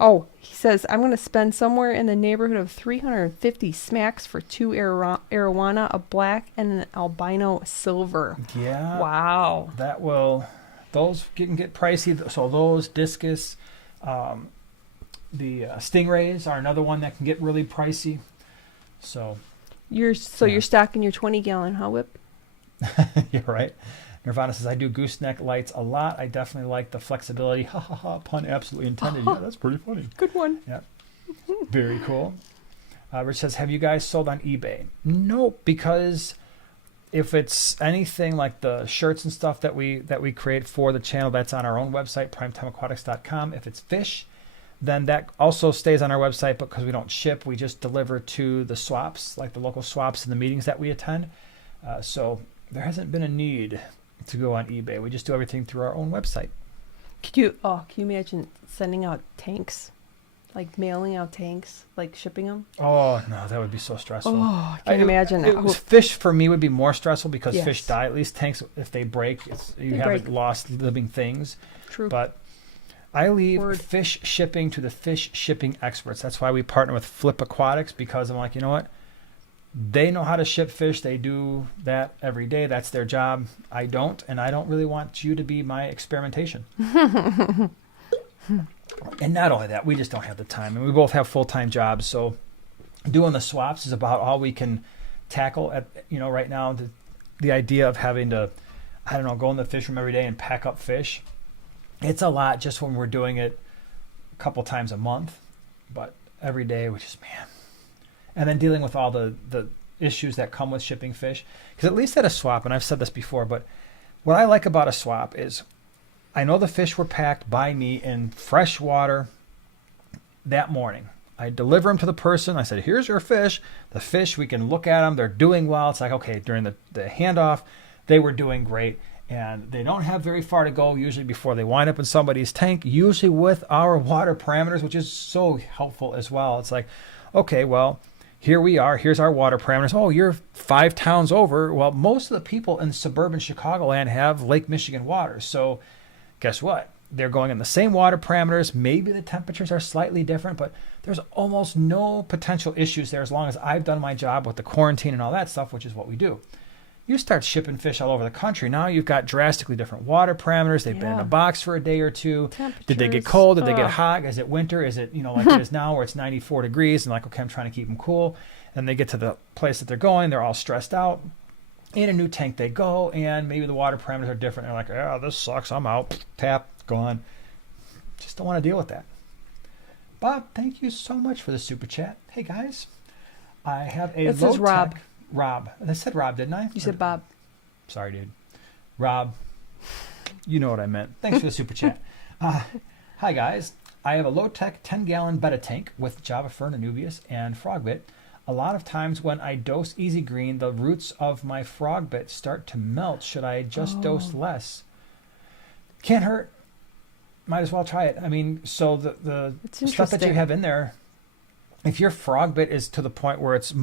Oh, he says, I'm going to spend somewhere in the neighborhood of 350 smacks for 2 arowana, a black and an albino silver. Yeah. Wow. Those can get pricey. So those discus, the stingrays are another one that can get really pricey. So You're stocking your 20-gallon, huh, Whip? you're right. Nirvana says, I do gooseneck lights a lot. I definitely like the flexibility. Ha ha ha, pun absolutely intended. Yeah, that's pretty funny. Good one. Yeah. Very cool. Rich says, have you guys sold on eBay? Nope, because if it's anything like the shirts and stuff that we create for the channel, that's on our own website, primetimeaquatics.com. If it's fish, then that also stays on our website, but because we don't ship, we just deliver to the swaps, like the local swaps and the meetings that we attend. So there hasn't been a need to go on eBay. We just do everything through our own website. Can you imagine sending out tanks? Like mailing out tanks? Like shipping them? Oh, no, that would be so stressful. Oh, I can't imagine. It was fish for me would be more stressful because Yes. fish die. At least tanks, if they break, you haven't lost living things. True. But I leave Word. fish shipping to the fish shipping experts. That's why we partner with Flip Aquatics, because I'm like, you know what? They know how to ship fish. They do that every day. That's their job. I don't, and I don't really want you to be my experimentation. And not only that, we just don't have the time. And we both have full-time jobs, so doing the swaps is about all we can tackle at right now. The idea of having to, go in the fish room every day and pack up fish, it's a lot just when we're doing it a couple times a month. But every day, we just, man. And then dealing with all the issues that come with shipping fish. Because at least at a swap, and I've said this before, but what I like about a swap is I know the fish were packed by me in fresh water that morning. I deliver them to the person. I said, here's your fish. The fish, we can look at them. They're doing well. It's like, okay, during the handoff, they were doing great. And they don't have very far to go usually before they wind up in somebody's tank, usually with our water parameters, which is so helpful as well. It's like, okay, well, here we are. Here's our water parameters. Oh, you're 5 towns over. Well, most of the people in suburban Chicagoland have Lake Michigan water. So guess what? They're going in the same water parameters. Maybe the temperatures are slightly different, but there's almost no potential issues there as long as I've done my job with the quarantine and all that stuff, which is what we do. You start shipping fish all over the country. Now you've got drastically different water parameters. They've been in a box for a day or two. Did they get cold? Did they get hot? Is it winter? Is it, like it is now where it's 94 degrees and like, okay, I'm trying to keep them cool. And they get to the place that they're going. They're all stressed out. In a new tank they go, and maybe the water parameters are different. They're like, oh, this sucks. I'm out. Tap, gone. Just don't want to deal with that. Bob, thank you so much for the super chat. Hey, guys. I have a This is Rob. Rob. I said Rob, didn't I? You said Bob. Sorry, dude. Rob, you know what I meant. Thanks for the super chat. Hi, guys. I have a low-tech 10-gallon betta tank with Java Fern, Anubias, and Frogbit. A lot of times when I dose Easy Green, the roots of my Frogbit start to melt. Should I just dose less? Can't hurt. Might as well try it. I mean, so the stuff that you have in there, if your Frogbit is to the point where it's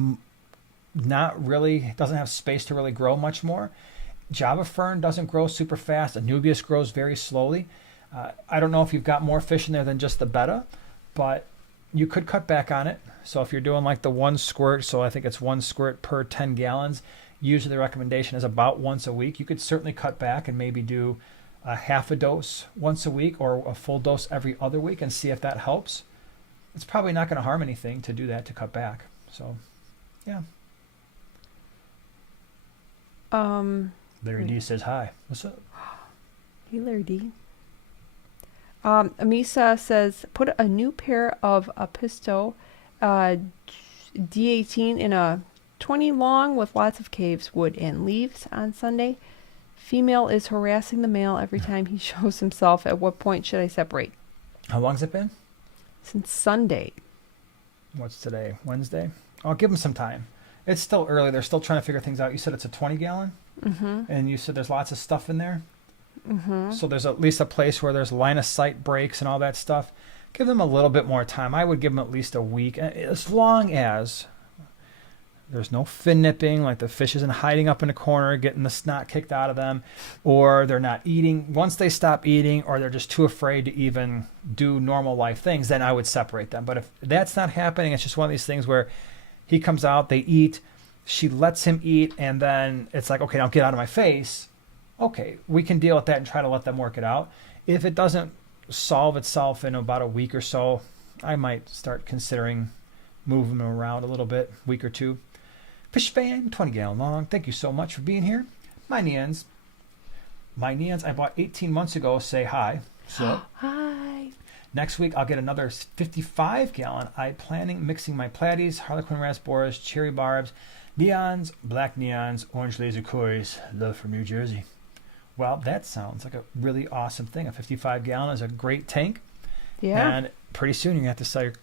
not really, doesn't have space to really grow much more. Java Fern doesn't grow super fast. Anubias grows very slowly. I don't know if you've got more fish in there than just the betta, but you could cut back on it. So if you're doing like the 1 squirt, so I think it's 1 squirt per 10 gallons, usually the recommendation is about once a week. You could certainly cut back and maybe do a half a dose once a week or a full dose every other week and see if that helps. It's probably not going to harm anything to do that, to cut back. So, yeah. Larry D says hi. What's up? Hey, Larry D. Amisa says, put a new pair of Apisto D18 in a 20 long with lots of caves, wood, and leaves on Sunday. Female is harassing the male every time he shows himself. At what point should I separate? How long's it been? Since Sunday. What's today? Wednesday? I'll give them some time. It's still early. They're still trying to figure things out. You said it's a 20-gallon? Mm-hmm. And you said there's lots of stuff in there? Mm-hmm. So there's at least a place where there's line of sight breaks and all that stuff. Give them a little bit more time. I would give them at least a week, as long as there's no fin nipping, like the fish isn't hiding up in a corner, getting the snot kicked out of them, or they're not eating. Once they stop eating, or they're just too afraid to even do normal life things, then I would separate them. But if that's not happening, it's just one of these things where he comes out, they eat, she lets him eat, and then it's like, okay, now get out of my face. Okay, we can deal with that and try to let them work it out. If it doesn't solve itself in about a week or so, I might start considering moving them around a little bit, week or two. Fish fan, 20-gallon long. Thank you so much for being here. My Neans I bought 18 months ago say hi. So Hi. next week I'll get another 55-gallon. I'm planning mixing my platies, harlequin rasboras, cherry barbs, neons, black neons, orange laser kois. Love from New Jersey. Well, that sounds like a really awesome thing. A 55-gallon is a great tank. Yeah. And pretty soon you're going to have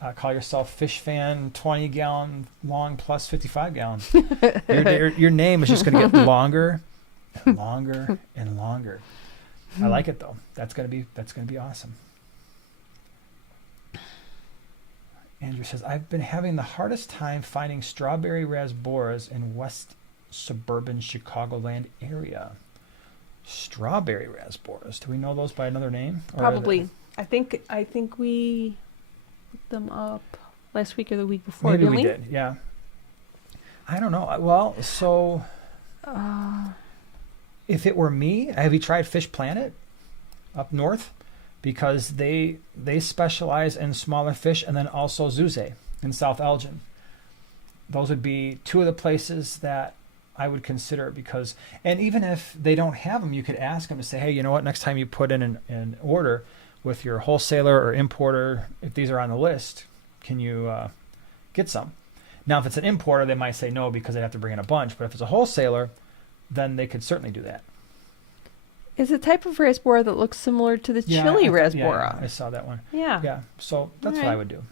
to call yourself Fish Fan 20-gallon long plus 55-gallon. your name is just going to get longer and longer and longer. I like it, though. That's going to be awesome. Andrew says, I've been having the hardest time finding strawberry rasboras in West suburban Chicagoland area. Strawberry rasboras. Do we know those by another name? Probably. I think we looked them up last week or the week before, Maybe didn't we? did, yeah. I don't know. Well, so if it were me, have you tried Fish Planet up north? Because they specialize in smaller fish, and then also Zuze in South Elgin. Those would be two of the places that I would consider, because, and even if they don't have them, you could ask them to say, hey, you know what, next time you put in an order with your wholesaler or importer, if these are on the list, can you get some? Now, if it's an importer, they might say no because they have to bring in a bunch. But if it's a wholesaler, then they could certainly do that. It's a type of rasbora that looks similar to the chili rasbora. Yeah, I saw that one. Yeah. Yeah, so that's what I would do.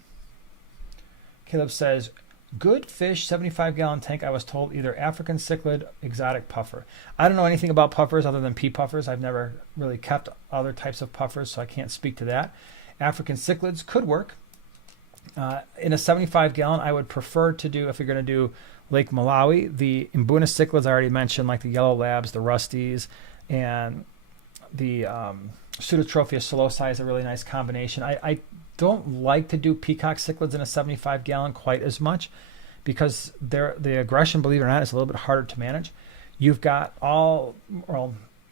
Caleb says, good fish, 75-gallon tank. I was told either African cichlid, exotic puffer. I don't know anything about puffers other than pea puffers. I've never really kept other types of puffers, so I can't speak to that. African cichlids could work. In a 75-gallon, I would prefer to do, if you're going to do Lake Malawi, the Mbuna cichlids I already mentioned, like the yellow labs, the rusties, and the Pseudotrophia solosi is a really nice combination. I don't like to do peacock cichlids in a 75-gallon quite as much because the aggression, believe it or not, is a little bit harder to manage. You've got a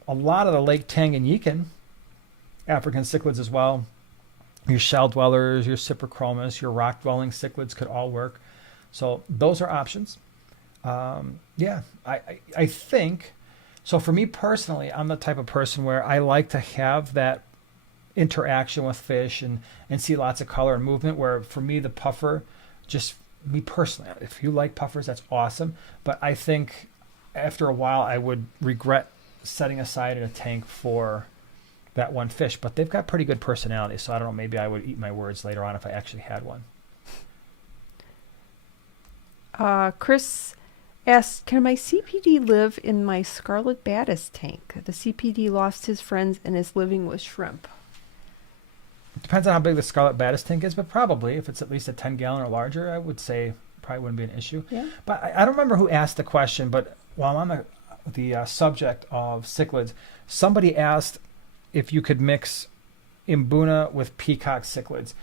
lot of the Lake Tanganyika African cichlids as well. Your shell dwellers, your cyprichromis, your rock dwelling cichlids could all work. So those are options. I think, so for me personally, I'm the type of person where I like to have that interaction with fish and see lots of color and movement, where for me the puffer, just me personally, if you like puffers, that's awesome. But I think after a while I would regret setting aside in a tank for that one fish, but they've got pretty good personality, so I don't know, maybe I would eat my words later on if I actually had one. Chris asked, can my CPD live in my Scarlet Baddis tank? The CPD lost his friends and is living with shrimp. It depends on how big the Scarlet Baddis tank is, but probably if it's at least a 10-gallon or larger, I would say probably wouldn't be an issue. Yeah. But I don't remember who asked the question, but while I'm on the subject of cichlids, somebody asked if you could mix Mbuna with peacock cichlids.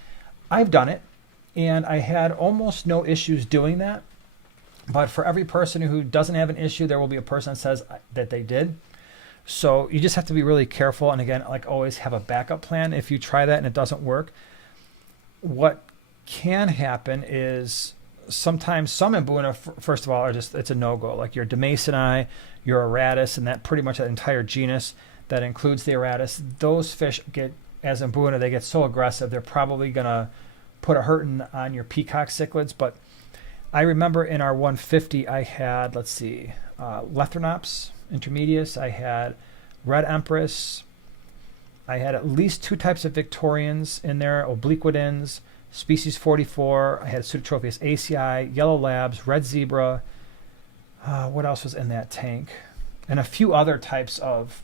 I've done it, and I had almost no issues doing that. But for every person who doesn't have an issue, there will be a person that says that they did. So you just have to be really careful. And again, like always, have a backup plan. If you try that and it doesn't work, what can happen is sometimes some Mbuna, first of all, are just, it's a no-go. Like your Demasoni, your Aratus, and that pretty much that entire genus that includes the Aratus, those fish get, as Mbuna, they get so aggressive, they're probably going to put a hurting on your peacock cichlids. But I remember in our 150, I had, Lethrinops intermedius, I had Red Empress, I had at least 2 types of Victorians in there, obliquidins, species 44, I had Pseudotropheus acei, yellow labs, red zebra, what else was in that tank? And a few other types of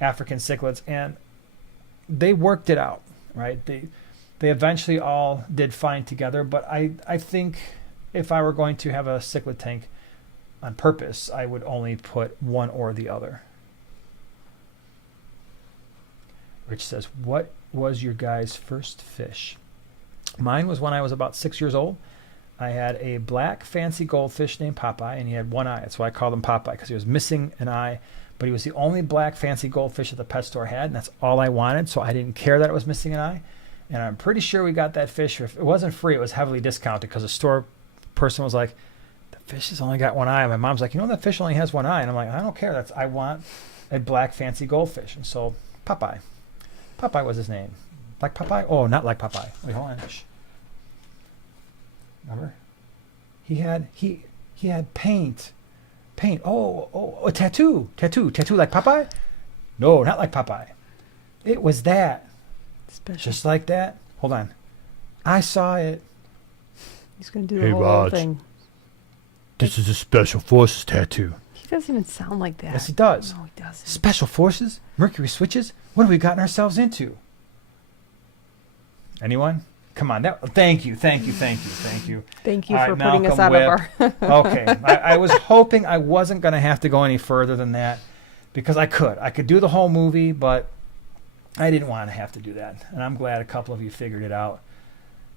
African cichlids, and they worked it out, right? They eventually all did fine together, but I think if I were going to have a cichlid tank on purpose, I would only put one or the other. Rich says, what was your guy's first fish? Mine was when I was about 6 years old. I had a black fancy goldfish named Popeye, and he had one eye. That's why I called him Popeye, because he was missing an eye. But he was the only black fancy goldfish that the pet store had, and that's all I wanted, so I didn't care that it was missing an eye. And I'm pretty sure we got that fish. If it wasn't free, it was heavily discounted, because the store person was like, the fish has only got one eye. And my mom's like, that fish only has one eye. And I'm like, I don't care. I want a black fancy goldfish. And so Popeye was his name. Like Popeye? Oh, not like Popeye. Wait, hold on. Remember? He had paint. Oh, a tattoo like Popeye? No, not like Popeye. It was that. Special. Just like that. Hold on. I saw it. He's going to do the whole thing. This is a Special Forces tattoo. He doesn't even sound like that. Yes, he does. No, he doesn't. Special Forces? Mercury switches? What have we gotten ourselves into? Anyone? Come on. Thank you. Thank you All for right, putting us Malcolm out of our... Okay. I was hoping I wasn't going to have to go any further than that, because I could do the whole movie, but I didn't want to have to do that. And I'm glad a couple of you figured it out.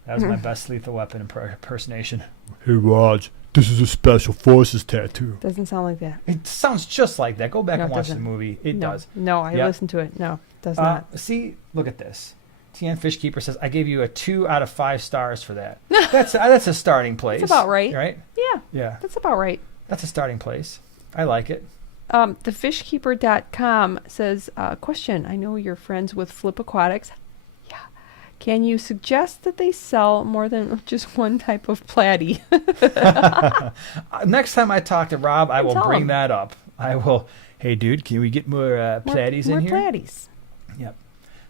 That was my best Lethal Weapon impersonation. Hey, Raj, this is a Special Forces tattoo. Doesn't sound like that. It sounds just like that. Go back and watch the doesn't. movie. It does. No, I listened to it. No, it does not. See, look at this. TN Fishkeeper says, I gave you a 2 out of 5 stars for that. That's a starting place. That's about right. Right? Yeah. Yeah. That's about right. That's a starting place. I like it. Thefishkeeper.com says, question, I know you're friends with Flip Aquatics. Yeah. Can you suggest that they sell more than just one type of platy? Next time I talk to Rob, I will bring him. that up. I will, hey, dude, can we get more platies in here? More platies. Yep.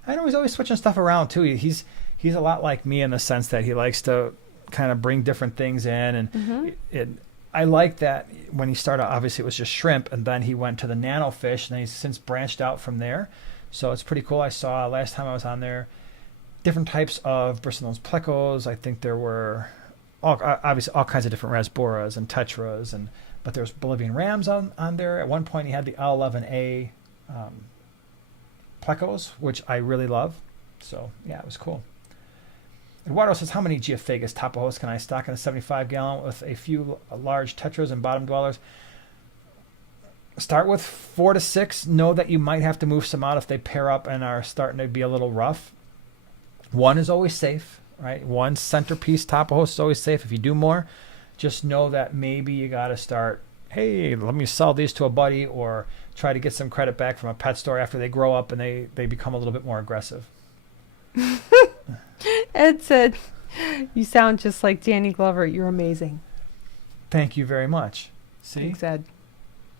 I know he's always switching stuff around, too. He's a lot like me in the sense that he likes to kind of bring different things in. And Mm-hmm. I like that when he started, obviously it was just shrimp, and then he went to the nano fish, and he's since branched out from there. So it's pretty cool. I saw last time I was on there different types of bristlenose plecos. I think there were obviously all kinds of different rasboras and tetras, but there's Bolivian rams on there. At one point he had the L11A plecos, which I really love. So yeah, it was cool. Eduardo says, how many Geophagus tapajos can I stock in a 75-gallon with a few large tetras and bottom dwellers? Start with 4 to 6. Know that you might have to move some out if they pair up and are starting to be a little rough. 1 is always safe, right? 1 centerpiece tapajos is always safe. If you do more, just know that maybe you got to start, hey, let me sell these to a buddy, or try to get some credit back from a pet store after they grow up and they become a little bit more aggressive. Ed said, you sound just like Danny Glover. You're amazing. Thank you very much. See? Thanks, Ed.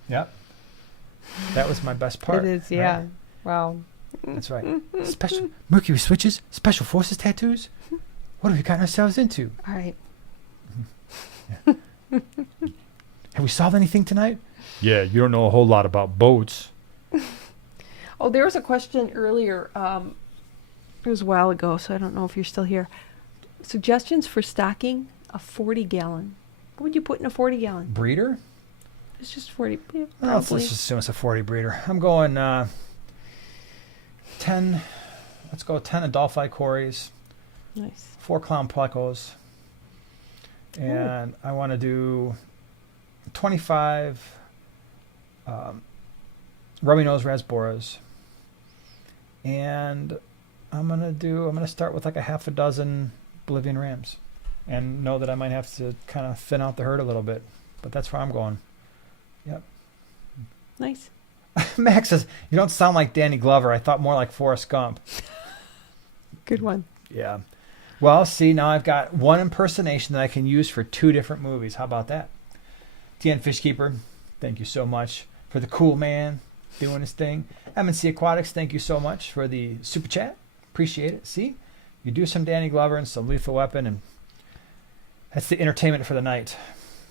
Yep. That was my best part. It is, yeah. Right? Wow. That's right. Special Mercury switches, special forces tattoos. What have we gotten ourselves into? All right. Yeah. Have we solved anything tonight? Yeah, you don't know a whole lot about boats. Oh, there was a question earlier. It was a while ago, so I don't know if you're still here. Suggestions for stocking a 40-gallon. What would you put in a 40-gallon? Breeder? It's just 40. Yeah, Oh, let's probably. just assume it's a 40 breeder. I'm going 10. Let's go 10 Adolphi Corys, Nice. 4 Clown Plecos, and I want to do 25 Rubby Nose Rasboras, and I'm gonna start with like a half a dozen Bolivian rams, and know that I might have to kind of thin out the herd a little bit, but that's where I'm going. Yep. Nice. Max says, you don't sound like Danny Glover. I thought more like Forrest Gump. Good one. Yeah. Well, see, now I've got one impersonation that I can use for 2 different movies. How about that? TN Fishkeeper, thank you so much for the cool man doing his thing. M&C Aquatics, thank you so much for the super chat. Appreciate it. See, you do some Danny Glover and some Lethal Weapon, and that's the entertainment for the night.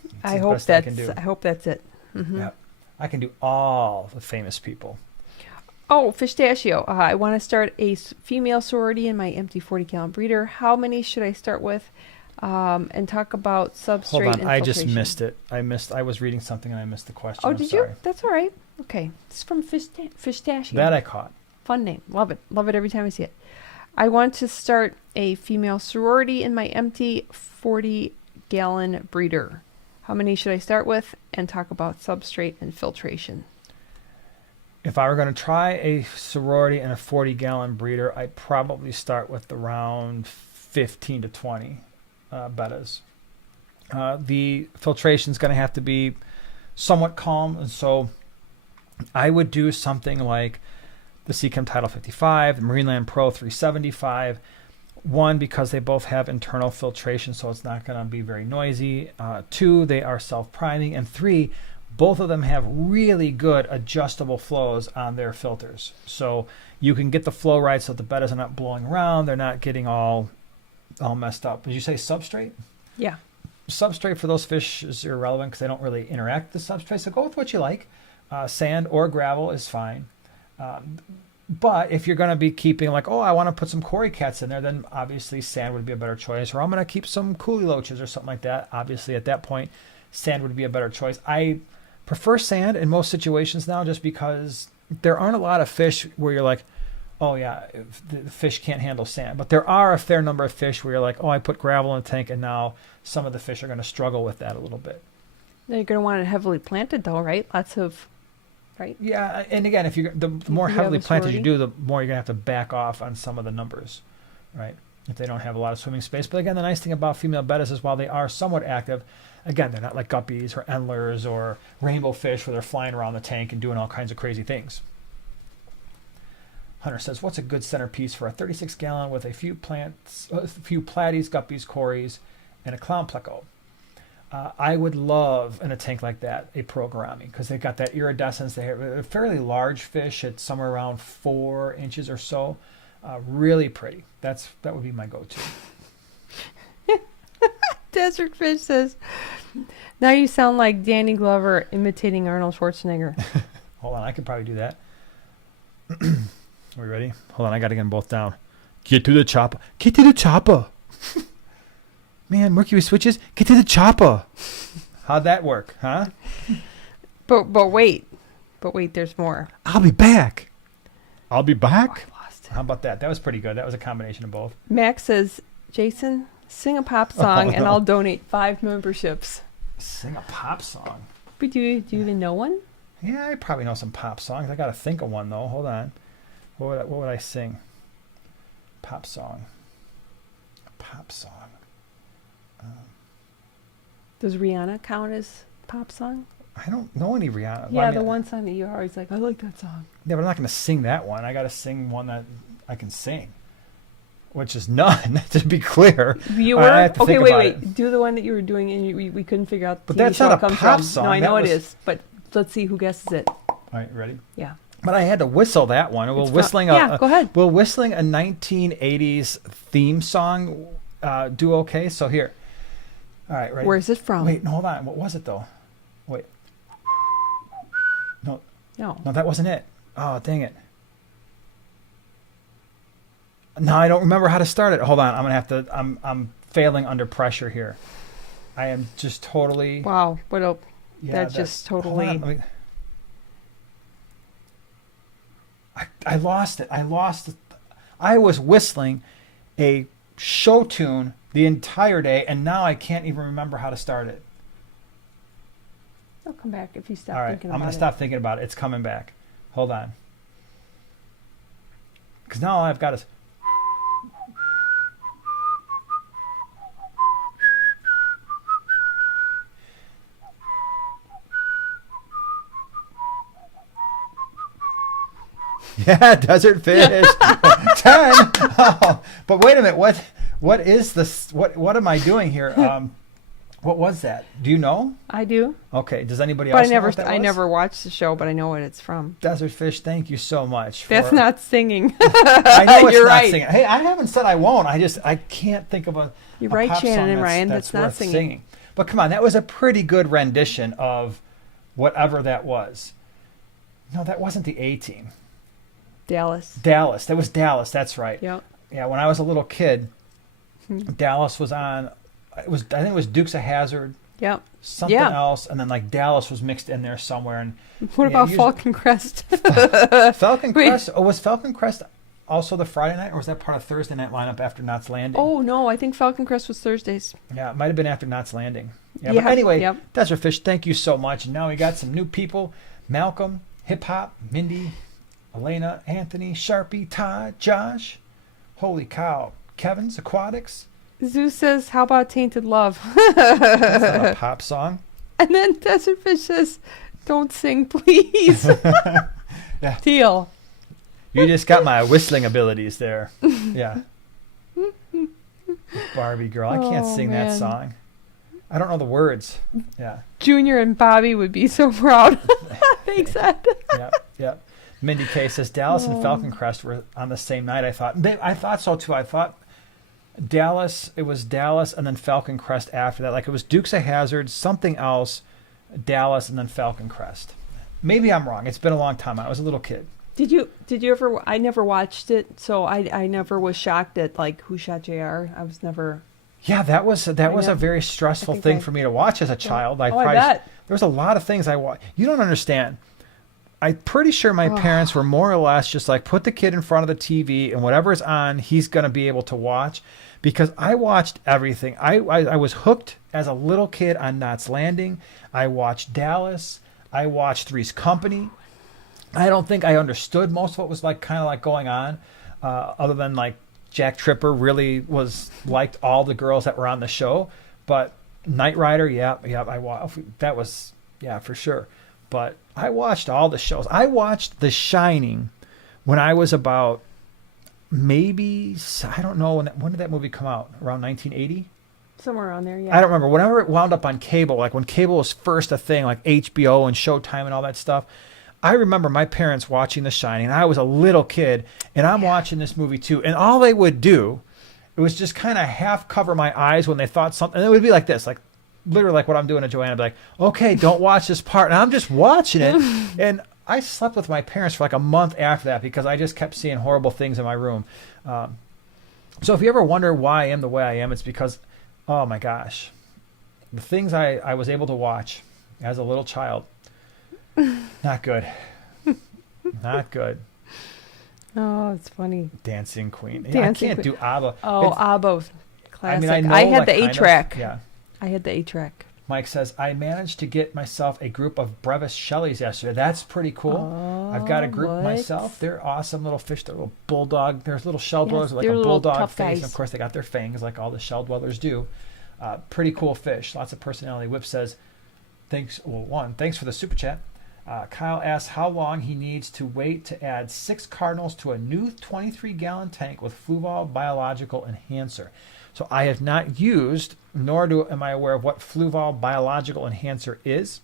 It's I the hope best I can do. that's it. Mm-hmm. Yep. I can do all the famous people. Oh, Fishtachio. I want to start a female sorority in my empty 40-gallon breeder. How many should I start with? And talk about substrate. Hold on, and I just filtration. missed it. I was reading something and I missed the question. Oh, I'm did sorry. you? That's all right. Okay. It's from Fishtachio. That I caught. Fun name. Love it. Love it every time I see it. I want to start a female sorority in my empty 40-gallon breeder. How many should I start with? And talk about substrate and filtration. If I were going to try a sorority and a 40-gallon breeder, I'd probably start with around 15 to 20 bettas. The filtration is going to have to be somewhat calm, and so I would do something like the Seachem Title 55, the Marineland Pro 375. 1, because they both have internal filtration, so it's not going to be very noisy. 2, they are self-priming. And 3, both of them have really good adjustable flows on their filters. So you can get the flow right so the bettas are not blowing around. They're not getting all messed up. Did you say substrate? Yeah. Substrate for those fish is irrelevant because they don't really interact with the substrate. So go with what you like. Sand or gravel is fine. But if you're going to be keeping like, oh, I want to put some cory cats in there, then obviously sand would be a better choice. Or I'm going to keep some coolie loaches or something like that. Obviously, at that point, sand would be a better choice. I prefer sand in most situations now just because there aren't a lot of fish where you're like, oh, yeah, the fish can't handle sand. But there are a fair number of fish where you're like, oh, I put gravel in the tank, and now some of the fish are going to struggle with that a little bit. Now you're going to want it heavily planted, though, right? Lots of... Right. Yeah, and again, if you the more You have heavily a planted you sorority? do, the more you're gonna have to back off on some of the numbers, right? If they don't have a lot of swimming space. But again, the nice thing about female bettas is while they are somewhat active, again, they're not like guppies or endlers or rainbow fish where they're flying around the tank and doing all kinds of crazy things. Hunter says, "What's a good centerpiece for a 36-gallon with a few plants, a few platies, guppies, cories, and a clown pleco?" I would love in a tank like that a programi because they've got that iridescence. They have a fairly large fish at somewhere around 4 inches or so. Really pretty. That would be my go-to. Desert Fish says, now you sound like Danny Glover imitating Arnold Schwarzenegger. Hold on, I could probably do that. Are we ready? Hold on, I got to get them both down. Get to the chopper. Get to the chopper. Man, Mercury switches. Get to the chopper. How'd that work, huh? But wait. But wait, there's more. I'll be back. I'll be back? I lost it. How about that? That was pretty good. That was a combination of both. Max says, Jason, sing a pop song and I'll donate 5 memberships. Sing a pop song. But do you even know one? Yeah, I probably know some pop songs. I got to think of one, though. Hold on. What would I sing? Pop song. Pop song. Does Rihanna count as pop song? I don't know any Rihanna. Yeah, Well, I mean, the one song that you're always like, I like that song. Yeah, but I'm not going to sing that one. I got to sing one that I can sing, which is none, to be clear. You I were? have to Okay, think wait, about wait. it. Do the one that you were doing and we couldn't figure out the But TV that's show not it a comes pop from. song. No, I That know it was- is. But let's see who guesses it. All right, ready? Yeah. But I had to whistle that one. We're It's whistling yeah, go ahead. Will whistling a 1980s theme song do okay? So here. All right, ready? Where's it from? Wait, no, hold on. What was it, though? Wait. No. No, that wasn't it. Oh, dang it. No, I don't remember how to start it. Hold on. I'm going to have to... I'm failing under pressure here. I am just totally... Wow. What a... Yeah, that just totally... Hold on, let me- I lost it. I was whistling a show tune the entire day, and now I can't even remember how to start it. I'll come back if you stop All right, thinking I'm about going to stop thinking about it. It's coming back. Hold on. Because now all I've got is... Yeah, desert fish. 10. Oh, but wait a minute. What is this? What am I doing here? What was that? Do you know? I do. Okay. Does anybody But else know what that I was? never watched the show, but I know what it's from. Desert fish. Thank you so much. That's not singing. I know it's You're not right. singing. Hey, I haven't said I won't. I can't think of a. You're a right, pop Shannon song and Ryan. That's That's not worth singing. But come on, that was a pretty good rendition of whatever that was. No, that wasn't the A Team. Dallas. Dallas. That was Dallas. That's right. Yep. Yeah, when I was a little kid, Hmm. Dallas was on. I think it was Dukes of Hazzard, Yep. something Yeah. else, and then like Dallas was mixed in there somewhere. And What Yeah, about usually- Falcon Crest? Falcon Wait. Crest. Oh, was Falcon Crest also the Friday night, or was that part of Thursday night lineup after Knots Landing? Oh no, I think Falcon Crest was Thursdays. Yeah, it might have been after Knots Landing. Yeah, Yeah, but anyway, yep. Desert Fish, thank you so much. And now we got some new people: Malcolm, Hip Hop, Mindy, Elena, Anthony, Sharpie, Todd, Josh. Holy cow! Kevin's Aquatics. Zeus says, "How about Tainted Love?" That's not a pop song. And then Desert Fish says, "Don't sing, please." Yeah. Teal. You just got my whistling abilities there. Yeah. Barbie girl. I can't Oh, sing that man. song. I don't know the words. Yeah. Junior and Bobby would be so proud. Thanks, Ed. Yeah. Yeah. Mindy K says Dallas and Oh. Falcon Crest were on the same night. I thought so too. I thought Dallas, it was Dallas and then Falcon Crest after that. Like it was Dukes of Hazzard, something else, Dallas and then Falcon Crest. Maybe I'm wrong. It's been a long time. I was a little kid. Did you ever? I never watched it, so I never was shocked at like Who Shot JR. I was never. Yeah, that was a know. very stressful think thing I- for me to watch as a child. I bet. There was a lot of things I watched. You don't understand. I'm pretty sure my parents were more or less just like, put the kid in front of the TV and whatever's on, he's going to be able to watch. Because I watched everything. I was hooked as a little kid on Knots Landing. I watched Dallas. I watched Three's Company. I don't think I understood most of what was like kind of like going on, other than like Jack Tripper really liked all the girls that were on the show. But Knight Rider, yeah, I watched. That was, yeah, for sure. But I watched all the shows. I watched The Shining when I was about maybe, I don't know, when did that movie come out? Around 1980? Somewhere around there, yeah. I don't remember. Whenever it wound up on cable, like when cable was first a thing, like HBO and Showtime and all that stuff, I remember my parents watching The Shining. I was a little kid, and I'm watching this movie too. And all they would do it was just kind of half cover my eyes when they thought something. And it would be like this, like literally like what I'm doing to Joanna. I'd be like, okay, don't watch this part. And I'm just watching it. And I slept with my parents for like a month after that because I just kept seeing horrible things in my room. So if you ever wonder why I am the way I am, it's because, oh my gosh, the things I was able to watch as a little child, not good. Not good. Oh, it's funny. Dancing Queen. Dancing I can't Queen. do ABBA. Oh, It's- ABBA. Classic. I know, I had like, the kind of, A-track. yeah. I had the A-track. Mike says, I managed to get myself a group of Brevis Shelleys yesterday. That's pretty cool. Oh, I've got a group what? myself. They're awesome little fish. They're little bulldog. There's little shell dwellers with like they're a little bulldog tough face. guys. Of course, they got their fangs like all the shell dwellers do. Pretty cool fish. Lots of personality. Whip says, thanks for the super chat. Kyle asks how long he needs to wait to add 6 cardinals to a new 23-gallon tank with Fluval Biological Enhancer. So I have not used, nor am I aware of what Fluval Biological Enhancer is.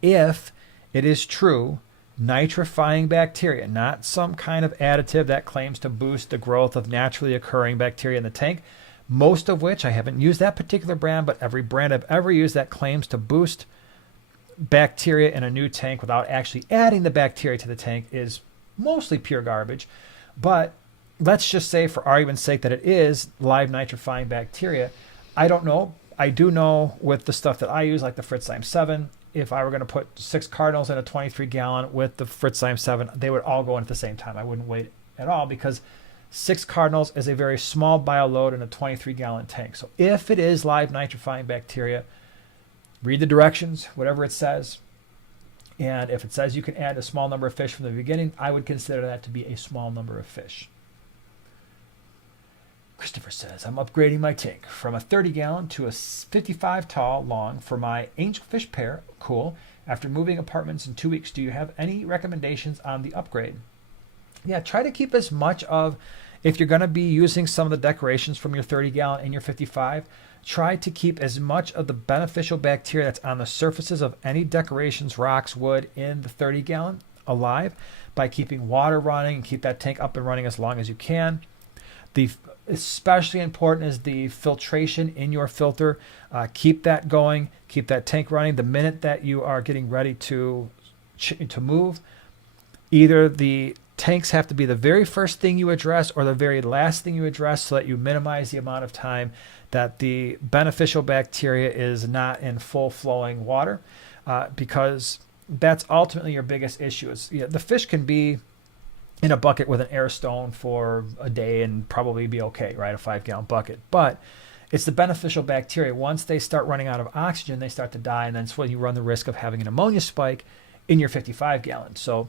If it is true, nitrifying bacteria, not some kind of additive that claims to boost the growth of naturally occurring bacteria in the tank, most of which I haven't used that particular brand, but every brand I've ever used that claims to boost bacteria in a new tank without actually adding the bacteria to the tank is mostly pure garbage. But let's just say, for argument's sake, that it is live nitrifying bacteria. I don't know. I do know with the stuff that I use, like the Fritzheim 7, if I were going to put 6 cardinals in a 23-gallon with the Fritzheim 7, they would all go in at the same time. I wouldn't wait at all because 6 cardinals is a very small bio load in a 23-gallon tank. So if it is live nitrifying bacteria, read the directions, whatever it says. And if it says you can add a small number of fish from the beginning, I would consider that to be a small number of fish. Christopher says, I'm upgrading my tank from a 30-gallon to a 55 tall long for my angelfish pair. Cool. After moving apartments in 2 weeks, do you have any recommendations on the upgrade? Yeah, try to keep as much of, if you're going to be using some of the decorations from your 30-gallon and your 55, try to keep as much of the beneficial bacteria that's on the surfaces of any decorations, rocks, wood in the 30-gallon alive by keeping water running and keep that tank up and running as long as you can. Especially important is the filtration in your filter. Keep that going. Keep that tank running. The minute that you are getting ready to move, either the tanks have to be the very first thing you address or the very last thing you address so that you minimize the amount of time that the beneficial bacteria is not in full flowing water, because that's ultimately your biggest issue. The fish can be in a bucket with an air stone for a day and probably be okay, right? A 5-gallon bucket. But it's the beneficial bacteria. Once they start running out of oxygen, they start to die, and that's when you run the risk of having an ammonia spike in your 55-gallon. So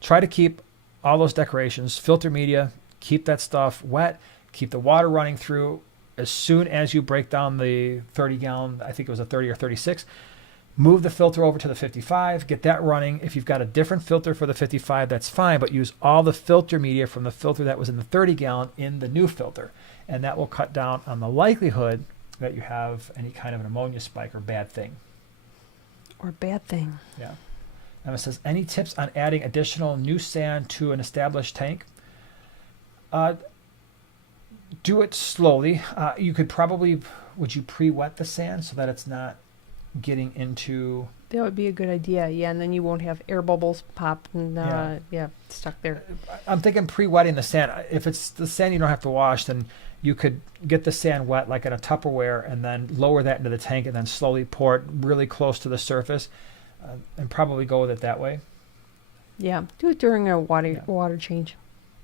try to keep all those decorations, filter media, keep that stuff wet, keep the water running through. As soon as you break down the 30-gallon, I think it was a 30 or 36, move the filter over to the 55, get that running. If you've got a different filter for the 55, that's fine, but use all the filter media from the filter that was in the 30-gallon in the new filter. And that will cut down on the likelihood that you have any kind of an ammonia spike or bad thing. Or bad thing. Yeah. Emma says, any tips on adding additional new sand to an established tank? Do it slowly. You could probably, would you pre-wet the sand so that it's not getting into... That would be a good idea, yeah, and then you won't have air bubbles pop and stuck there. I'm thinking pre-wetting the sand. If it's the sand you don't have to wash, then you could get the sand wet like in a Tupperware and then lower that into the tank and then slowly pour it really close to the surface, and probably go with it that way. Yeah, do it during a water change.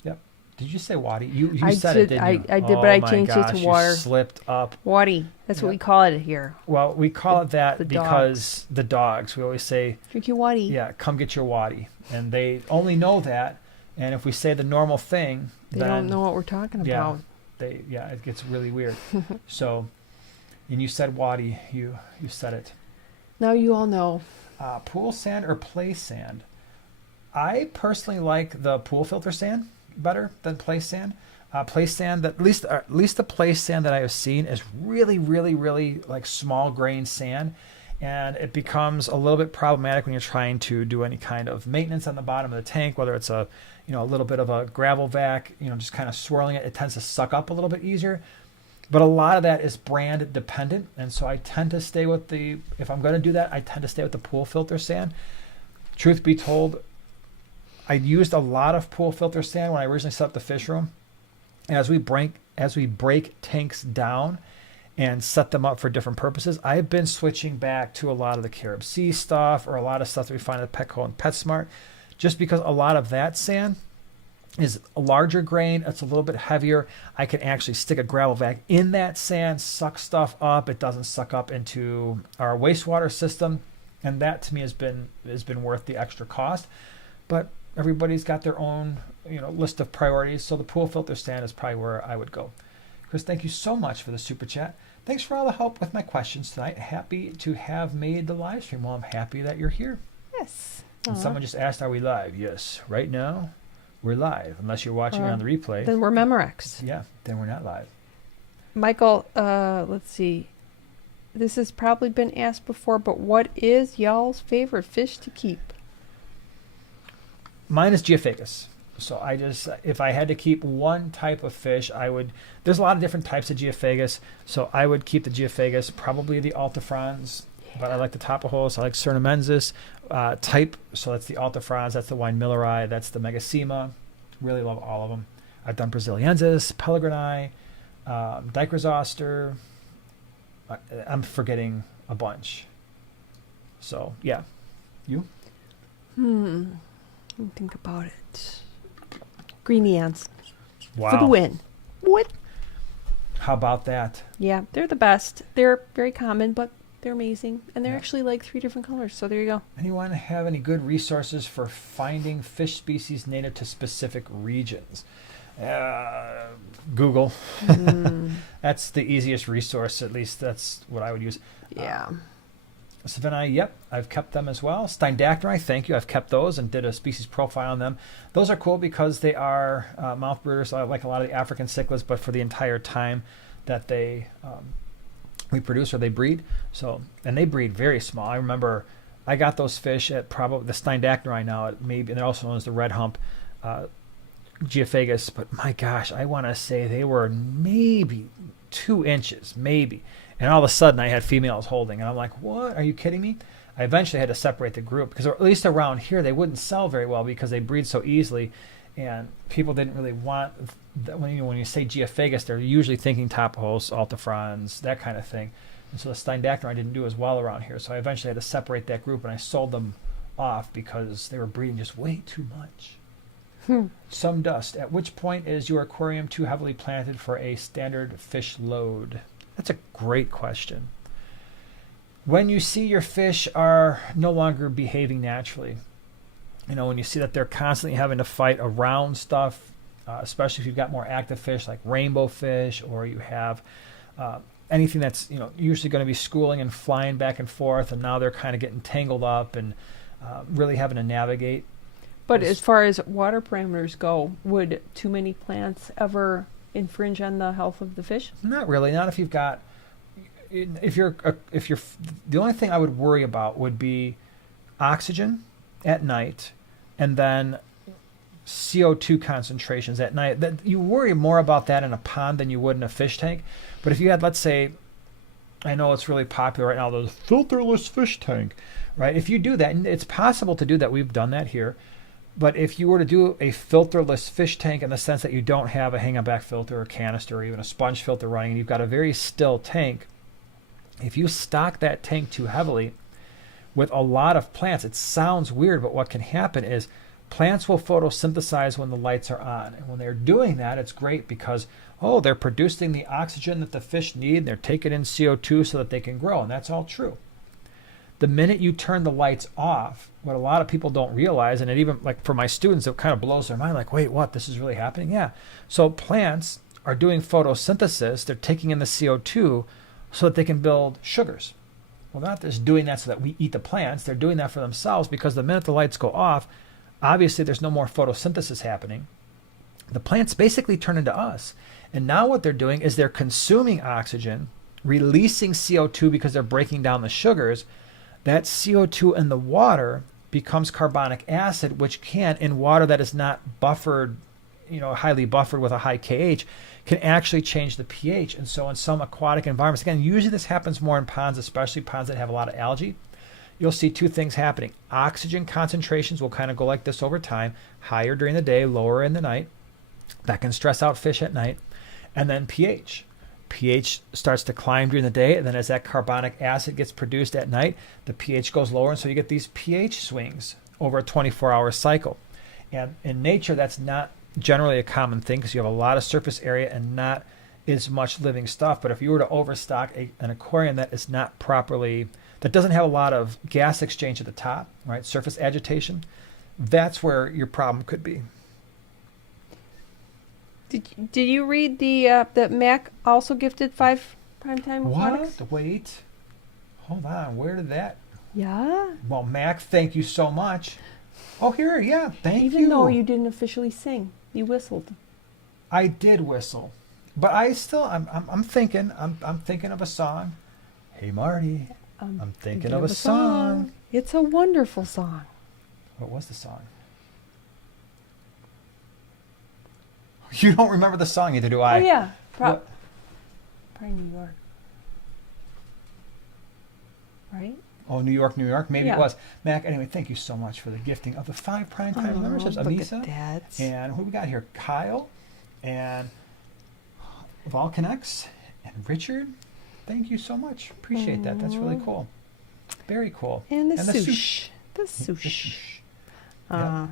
Yep. Did you say waddy? You I said did, it, didn't you? I did, but I changed it to water. You slipped up. Waddy. That's what we call it here. Well, we call it that the because the dogs. We always say, drink your waddy. Yeah, come get your waddy. And they only know that. And if we say the normal thing, they then, don't know what we're talking about. It gets really weird. So, and you said waddy. You said it. Now you all know. Pool sand or place sand? I personally like the pool filter sand better than place sand. Place sand, at least the place sand that I have seen is really, really, really like small grain sand, And it becomes a little bit problematic when you're trying to do any kind of maintenance on the bottom of the tank, whether it's a little bit of a gravel vac, just kind of swirling it. It tends to suck up a little bit easier. But a lot of that is brand dependent. And so I tend to stay with if I'm going to do that, I tend to stay with the pool filter sand. Truth be told, I used a lot of pool filter sand when I originally set up the fish room. As we break tanks down and set them up for different purposes, I've been switching back to a lot of the Carib Sea stuff or a lot of stuff that we find at Petco and PetSmart, just because a lot of that sand is a larger grain. It's a little bit heavier. I can actually stick a gravel vac in that sand, suck stuff up. It doesn't suck up into our wastewater system, and that to me has been worth the extra cost. But everybody's got their own list of priorities, so the pool filter sand is probably where I would go. Chris, thank you so much for the super chat. Thanks for all the help with my questions tonight. Happy to have made the live stream. Well, I'm happy that you're here. Yes. And someone just asked, are we live? Yes. Right now, we're live. Unless you're watching on the replay. Then we're Memorex. Yeah, then we're not live. Michael, let's see. This has probably been asked before, but what is y'all's favorite fish to keep? Mine is Geophagus. So if I had to keep one type of fish, there's a lot of different types of Geophagus. So I would keep the Geophagus, probably the Altifrons, but I like the Tapajos. I like Cernamensis type. So that's the Altifrons, that's the Wine Milleri, that's the Megasema. Really love all of them. I've done Braziliensis, Pellegrini, Dicrososter. I'm forgetting a bunch. So, yeah. You? Let me think about it. Greeny ants. Wow. For the win. What? How about that? Yeah, they're the best. They're very common, but they're amazing. And they're actually like 3 different colors, so there you go. Anyone have any good resources for finding fish species native to specific regions? Google. That's the easiest resource. At least that's what I would use. Yeah. Savannah, yep, I've kept them as well. Steindachnerai, thank you. I've kept those and did a species profile on them. Those are cool because they are mouth brooders, like a lot of the African cichlids, but for the entire time that they reproduce or they breed. So, and they breed very small. I remember I got those fish at probably the Steindachnerai now, and they're also known as the red hump Geophagus. But my gosh, I want to say they were maybe 2 inches, maybe. And all of a sudden, I had females holding. And I'm like, what? Are you kidding me? I eventually had to separate the group because at least around here, they wouldn't sell very well because they breed so easily. And people didn't really want, when you say Geophagus, they're usually thinking Tapajos, Altifrons, that kind of thing. And so the Steindachnerai didn't do as well around here. So I eventually had to separate that group, and I sold them off because they were breeding just way too much. Some dust. At which point is your aquarium too heavily planted for a standard fish load? That's a great question. When you see your fish are no longer behaving naturally, when you see that they're constantly having to fight around stuff, especially if you've got more active fish like rainbow fish, or you have anything that's usually going to be schooling and flying back and forth, and now they're kind of getting tangled up and really having to navigate. But as far as water parameters go, would too many plants ever infringe on the health of the fish? Not really. Not if you've got. If you're the only thing I would worry about would be oxygen at night, and then CO2 concentrations at night. That you worry more about that in a pond than you would in a fish tank. But if you had, let's say, I know it's really popular right now, the filterless fish tank, right? If you do that, and it's possible to do that, we've done that here. But if you were to do a filterless fish tank in the sense that you don't have a hang-on-back filter or canister or even a sponge filter running, and you've got a very still tank, if you stock that tank too heavily with a lot of plants, it sounds weird, but what can happen is plants will photosynthesize when the lights are on. And when they're doing that, it's great because, they're producing the oxygen that the fish need, and they're taking in CO2 so that they can grow, and that's all true. The minute you turn the lights off, what a lot of people don't realize, and it even, like for my students, it kind of blows their mind, like, wait, what? This is really happening? Yeah. So plants are doing photosynthesis. They're taking in the CO2 so that they can build sugars. Well, they're not just doing that so that we eat the plants. They're doing that for themselves because the minute the lights go off, obviously there's no more photosynthesis happening. The plants basically turn into us. And now what they're doing is they're consuming oxygen, releasing CO2 because they're breaking down the sugars, that CO2 in the water becomes carbonic acid, which can, in water that is not buffered, highly buffered with a high KH, can actually change the pH. And so in some aquatic environments, again, usually this happens more in ponds, especially ponds that have a lot of algae, you'll see two things happening. Oxygen concentrations will kind of go like this over time, higher during the day, lower in the night. That can stress out fish at night. And then pH. pH starts to climb during the day, and then as that carbonic acid gets produced at night, the pH goes lower, and so you get these pH swings over a 24-hour cycle. And in nature, that's not generally a common thing because you have a lot of surface area and not as much living stuff. But if you were to overstock an aquarium that is not properly, that doesn't have a lot of gas exchange at the top, right, surface agitation, that's where your problem could be. Did you read that Mac also gifted 5 primetime aquatics? What? Wait. Hold on. Where did that? Yeah. Well, Mac, thank you so much. Oh, here, yeah. Thank you. Even though you didn't officially sing, you whistled. I did whistle, but I'm thinking of a song. Hey, Marty, I'm thinking of a song. It's a wonderful song. What was the song? You don't remember the song, either do I. Oh, yeah. Probably New York. Right? Oh, New York, New York. Maybe Yeah. it was. Mac, anyway, thank you so much for the gifting of the 5 primetime memberships. Look Anissa. at that. And who we got here? Kyle and Volcanex and Richard. Thank you so much. Appreciate that. That's really cool. Very cool. And the sush. sush. The sush. Yeah.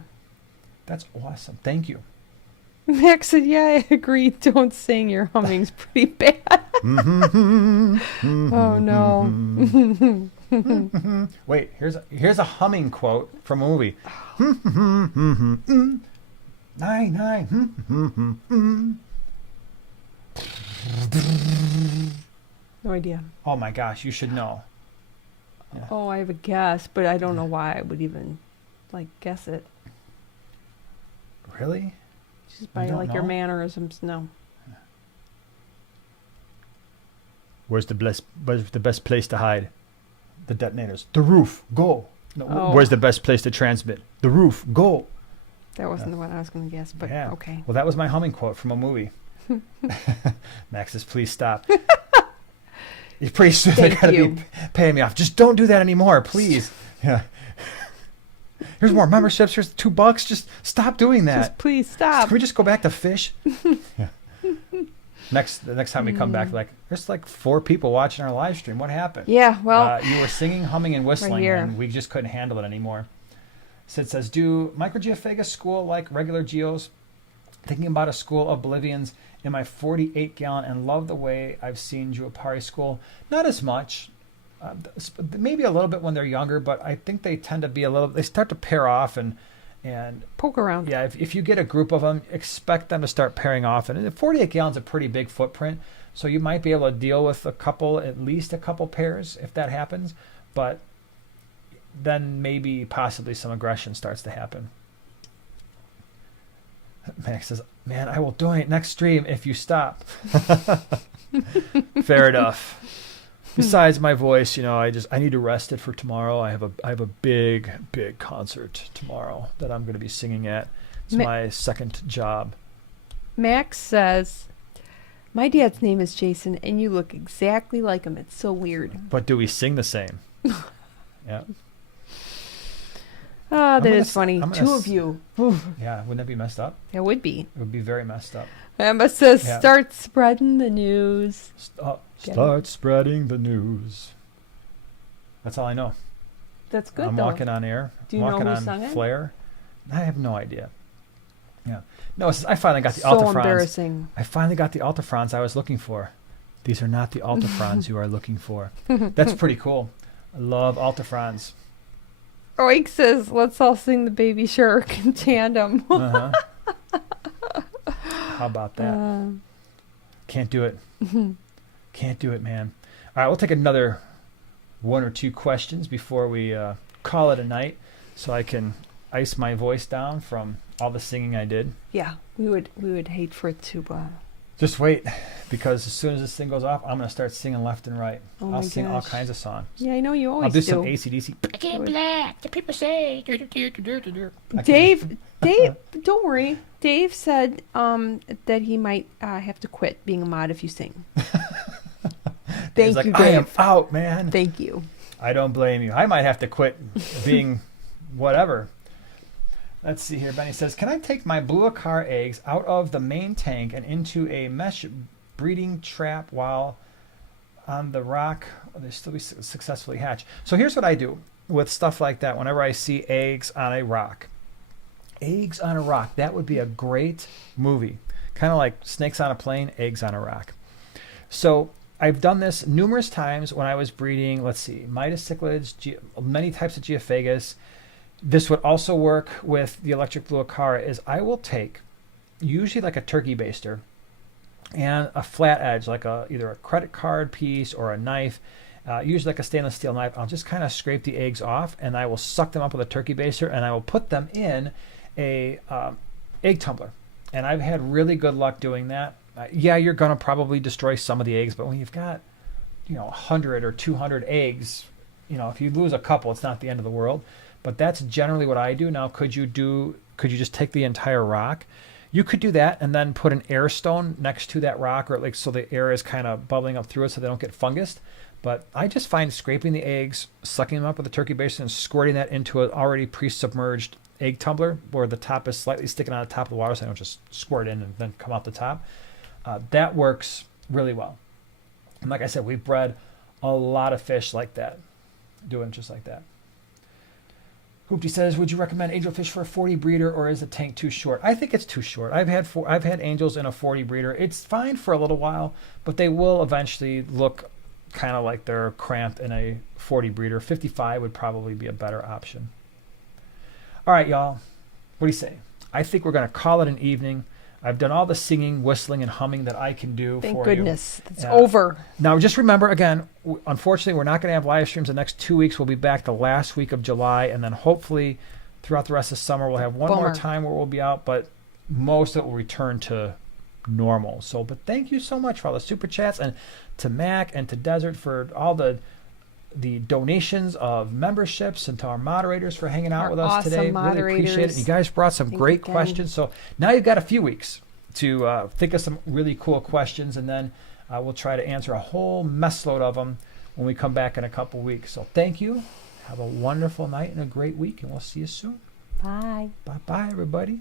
That's awesome. Thank you. Max said, yeah, I agree. Don't sing. Your humming's pretty bad. Oh, no. Wait, here's a humming quote from a movie. Nine. No idea. Oh my gosh, you should know. Yeah. Oh, I have a guess, but I don't know why I would even, guess it. Really? Just by, don't your know? mannerisms. No. Where's the best place to hide? The detonators. The roof. Go. No, Oh. Where's the best place to transmit? The roof. Go. That wasn't the one I was going to guess, but Yeah. okay. Well, that was my humming quote from a movie. Max says, please stop. You're pretty soon they're Thank going to you. be paying me off. Just don't do that anymore, please. Yeah. Here's more memberships. Here's $2. Just stop doing that. Just please stop. Can we just go back to fish? Yeah. The next time we come back, there's 4 people watching our live stream. What happened? Yeah, well, You were singing, humming, and whistling, here. and we just couldn't handle it anymore. Sid says, do microgeophagus school like regular geos? Thinking about a school of Bolivians in my 48-gallon and love the way I've seen Juapari school. Not as much. Maybe a little bit when they're younger, but I think they tend to be they start to pair off and poke around. yeah, if you get a group of them, expect them to start pairing off. And 48 gallons is a pretty big footprint, so you might be able to deal with at least a couple pairs if that happens. But then maybe possibly some aggression starts to happen. Max says, man, I will donate next stream if you stop. Fair enough. Besides my voice, I need to rest it for tomorrow. I have a big concert tomorrow that I'm going to be singing at. It's my second job. Max says, my dad's name is Jason, and you look exactly like him. It's so weird. But do we sing the same? Yeah. Oh, that is funny. 2 of you. Yeah, wouldn't that be messed up? That would be. It would be very messed up. Emma says, Yeah. start spreading the news. Start spreading the news. That's all I know. That's good, I'm though. walking on air. Do you know walking who on sung it? Flare. I have no idea. Yeah. No, I finally got the So Altafrons. embarrassing. I finally got the Altafrons I was looking for. These are not the Altafrons you are looking for. That's pretty cool. I love Altafrons. Oik says, let's all sing the Baby Shark in tandem. Uh-huh. How about that? Can't do it. Can't do it, man. All right, we'll take another 1 or 2 questions before we call it a night, so I can ice my voice down from all the singing I did. Yeah, we would hate for it to Just wait, because as soon as this thing goes off, I'm going to start singing left and right. Oh my I'll sing all gosh. kinds of songs. Yeah, I know you always I'll do some AC/DC. Back in black, the people say. Dave, don't worry. Dave said that he might have to quit being a mod if you sing. Dave's Thank you, like, I am Dave. out, man. Thank you. I don't blame you. I might have to quit being whatever. Let's see here. Benny says, can I take my blue acar eggs out of the main tank and into a mesh breeding trap while on the rock? Will they still be successfully hatched? So here's what I do with stuff like that whenever I see eggs on a rock. Eggs on a rock. That would be a great movie. Kind of like Snakes on a Plane, Eggs on a Rock. So I've done this numerous times when I was breeding, let's see, Midas cichlids, many types of Geophagus. This would also work with the electric blue acara, is I will take usually like a turkey baster and a flat edge, like either a credit card piece or a knife, usually like a stainless steel knife. I'll just kind of scrape the eggs off, and I will suck them up with a turkey baster, and I will put them in a egg tumbler. And I've had really good luck doing that. Yeah, you're going to probably destroy some of the eggs, but when you've got, 100 or 200 eggs, if you lose a couple, it's not the end of the world. But that's generally what I do. Now, could you just take the entire rock? You could do that and then put an air stone next to that rock, or so the air is kind of bubbling up through it so they don't get fungused. But I just find scraping the eggs, sucking them up with a turkey baster, and squirting that into an already pre-submerged egg tumbler where the top is slightly sticking out of the top of the water so I don't just squirt in and then come out the top. That works really well. And like I said, we've bred a lot of fish like that, doing just like that. Hoopty says, would you recommend angelfish for a 40 breeder, or is the tank too short? I think it's too short. I've had angels in a 40 breeder. It's fine for a little while, but they will eventually look kind of like they're cramped in a 40 breeder. 55 would probably be a better option. All right, y'all. What do you say? I think we're going to call it an evening. I've done all the singing, whistling, and humming that I can do for you. Thank goodness. It's over. Now, just remember, again, unfortunately, we're not going to have live streams the next 2 weeks. We'll be back the last week of July, and then hopefully throughout the rest of summer, we'll have one more time where we'll be out, but most of it will return to normal. So, but thank you so much for all the super chats, and to Mac and to Desert for all the donations of memberships, and to our moderators for hanging out with us today. Really appreciate it. You guys brought some great questions. So now you've got a few weeks to think of some really cool questions, and then we'll try to answer a whole mess load of them when we come back in a couple weeks. So thank you. Have a wonderful night and a great week, and we'll see you soon. Bye. Bye-bye, everybody.